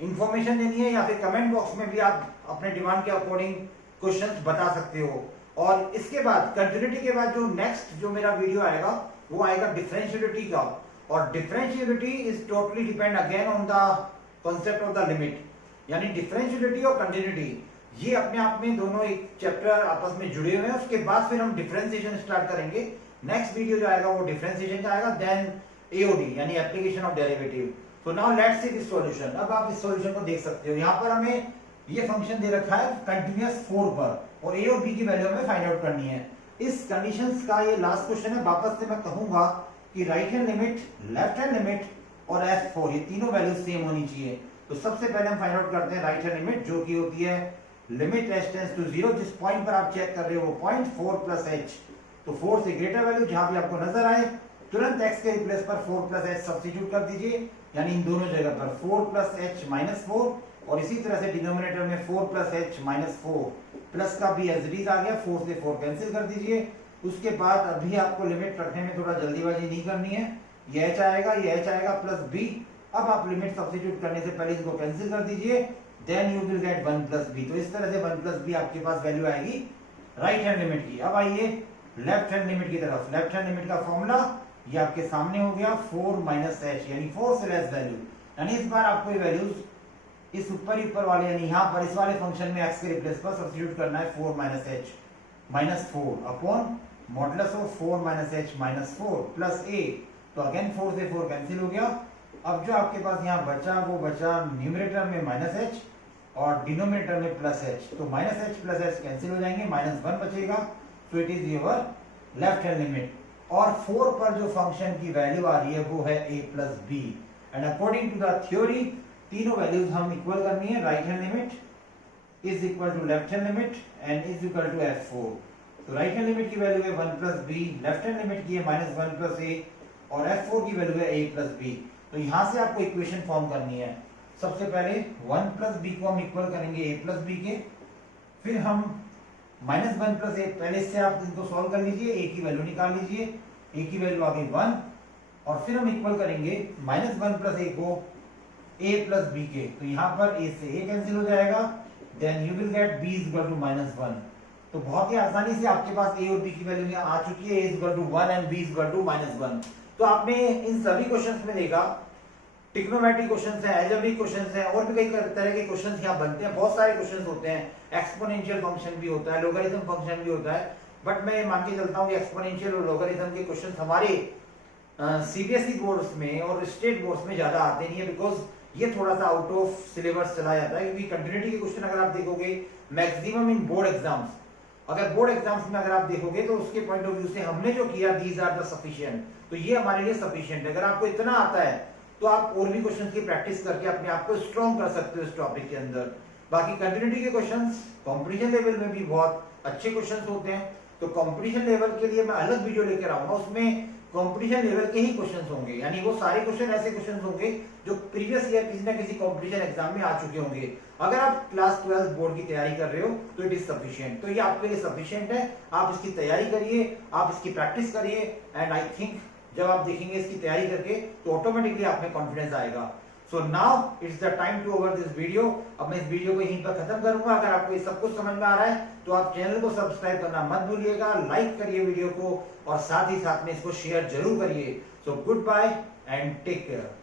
इंफॉर्मेशन देनी है, या फिर कमेंट बॉक्स में भी आप अपने डिमांड के अकॉर्डिंग क्वेश्चंस बता सकते हो। और इसके बाद कंटिन्यूटी के बाद जो नेक्स्ट जो मेरा वीडियो आएगा वो आएगा डिफरेंशियलिटी का, और differentiability is totally depend again on the concept of the limit, यानी डिफरेंशियलिटी और कंटिन्यूटी ये अपने आप में दोनों एक चैप्टर आपस में जुड़े हुए हैं। उसके बाद फिर हम डिफरेंशिएशन स्टार्ट करेंगे। नेक्स्ट वीडियो जो आएगा वो डिफरेंशिएशन का आएगा, देन एओडी यानी application of derivative. So now let's see this solution. अब आप इस सॉल्यूशन को देख सकते हो, यहाँ पर हमें ये फंक्शन दे रखा है कंटिन्यूअस 4 पर, और ए और बी की वैल्यू हमें फाइंड आउट करनी है। इस कंडीशंस का ये लास्ट क्वेश्चन है। वापस से मैं कहूंगा कि right hand limit, left hand limit और f4 ये तीनों वैल्यू सेम होनी चाहिए। तो सबसे पहले हम फाइंड आउट करते हैं राइट हैंड लिमिट, जो कि होती है लिमिट s टेंड्स टू 0, जिस पॉइंट पर आप चेक कर रहे हो वो पॉइंट 4 प्लस h, तो 4 से ग्रेटर वैल्यू जहां भी आपको नजर आए तुरंत x के रिप्लेस पर 4 प्लस h सब्स्टिट्यूट कर दीजिए, यानी इन दोनों जगह पर 4 प्लस h माइनस 4, और इसी तरह से डिनोमिनेटर में 4 प्लस h माइनस 4, प्लस का भी एज इट इज आ गया, 4 से 4 कैंसिल कर दीजिए। उसके बाद अभी आपको लिमिट रखने में थोड़ा जल्दीबाजी नहीं करनी है, ये h आएगा प्लस b। अब आप लिमिट सब्स्टिट्यूट करने से पहले इसको कैंसिल कर दीजिए, then you will get 1 plus b। तो इस तरह से 1 प्लस b आपके पास वैल्यू आएगी राइट हैंड लिमिट की। अब आइए लेफ्ट हैंड लिमिट की तरफ। लेफ्ट हैंड लिमिट का फॉर्मूला ये आपके सामने हो गया 4 माइनस h, यानी 4 से लेस वैल्यू, यानी इस बार आपको ये वैल्यूज इस ऊपर वाले यानी यहाँ पर इस वाले फंक्शन में x के रिप्लेस पर सब्स्टिट्यूट करना है 4 minus h minus 4 upon modulus of 4 minus h minus 4 plus a। तो अगेन 4 से 4 कैंसिल हो गया। अब जो आपके पास यहाँ बचा वो बचा न्यूमरेटर में माइनस h और डिनोमिनेटर में प्लस h, तो minus h plus h cancel हो जाएंगे, माइनस 1 बचेगा। So it is your left hand limit. और 4 पर जो फंक्शन की वैल्यू आ रही है वो है a plus b, and according to the theory तीनों वैल्यूज हम इक्वल करनी है। Right hand limit is equal to left hand limit and is equal to f4। तो राइट हैंड लिमिट की वैल्यू है 1 plus b, left hand limit की है minus 1 plus a, और f4 की वैल्यू है a प्लस b। तो यहां से आपको इक्वेशन फॉर्म करनी है। सबसे पहले 1 प्लस b को हम इक्वल करेंगे a प्लस b के, फिर हम माइनस 1 प्लस a, पहले से आप इनको सॉल्व कर लीजिए, a की वैल्यू निकाल लीजिए, a की वैल्यू आ गई 1, और फिर हम इक्वल करेंगे माइनस 1 प्लस a को a प्लस b के, तो यहाँ पर a से a कैंसिल हो जाएगा, then you will get b is equal to minus 1। तो बहुत ही आसानी से आपके पास a और b की वैल्यू यहाँ आ चुकी है, a is equal to 1 and b is equal to minus 1। तो आपने इन सभी क्वेश्चंस में देखा ट्रिग्नोमेट्रिक क्वेश्चंस हैं, अलजेब्रिक क्वेश्चंस हैं, और भी कई तरह के क्वेश्चंस यहाँ बनते हैं। बहुत सारे क्वेश्चंस होते हैं, एक्सपोनेंशियल फंक्शन भी होता है, लोगरिथम फंक्शन भी होता है, बट मैं मान के चलता हूँ कि एक्सपोनेंशियल और लोगरिथम के क्वेश्चंस हमारे सीबीएसई बोर्ड्स में और स्टेट बोर्ड्स में ज्यादा आते नहीं है, बिकॉज ये थोड़ा सा आउट ऑफ सिलेबस चला जाता है। क्योंकि कंटिन्यूटी के क्वेश्चन अगर आप देखोगे मैक्सिमम इन बोर्ड एग्जाम्स, अगर बोर्ड एग्जाम्स में अगर आप देखोगे तो उसके पॉइंट ऑफ व्यू से हमने जो किया दीज आर द सफिशिएंट, तो ये हमारे लिए सफिशिएंट है। अगर आपको इतना आता है तो आप और भी क्वेश्चंस की प्रैक्टिस करके अपने आप को स्ट्रॉन्ग कर सकते हो इस टॉपिक के अंदर। बाकी कंटिन्यूटी के क्वेश्चंस कंपटीशन लेवल में भी बहुत अच्छे क्वेश्चंस होते हैं, तो कंपटीशन लेवल के लिए मैं अलग वीडियो लेकर आऊंगा, उसमें कंपटीशन लेवल के ही क्वेश्चंस होंगे, यानी वो सारे क्वेश्चन ऐसे क्वेश्चंस होंगे जो प्रीवियस ईयर किसी ना किसी कंपटीशन एग्जाम में आ चुके होंगे। अगर आप क्लास 12 बोर्ड की तैयारी कर रहे हो तो इट इज सफिशिएंट, तो ये आपके लिए सफिशिएंट है। आप इसकी तैयारी करिए, आप इसकी प्रैक्टिस करिए, एंड आई थिंक जब आप देखेंगे इसकी तैयारी करके तो ऑटोमेटिकली आप में कॉन्फिडेंस आएगा। So now it's the time to over this video. अब मैं इस वीडियो को यहीं पर खत्म करूंगा। अगर आपको ये सब कुछ समझ में आ रहा है तो आप चैनल को सब्सक्राइब करना मत भूलिएगा, लाइक करिए वीडियो को और साथ ही साथ में इसको शेयर जरूर करिए। So goodbye and take care.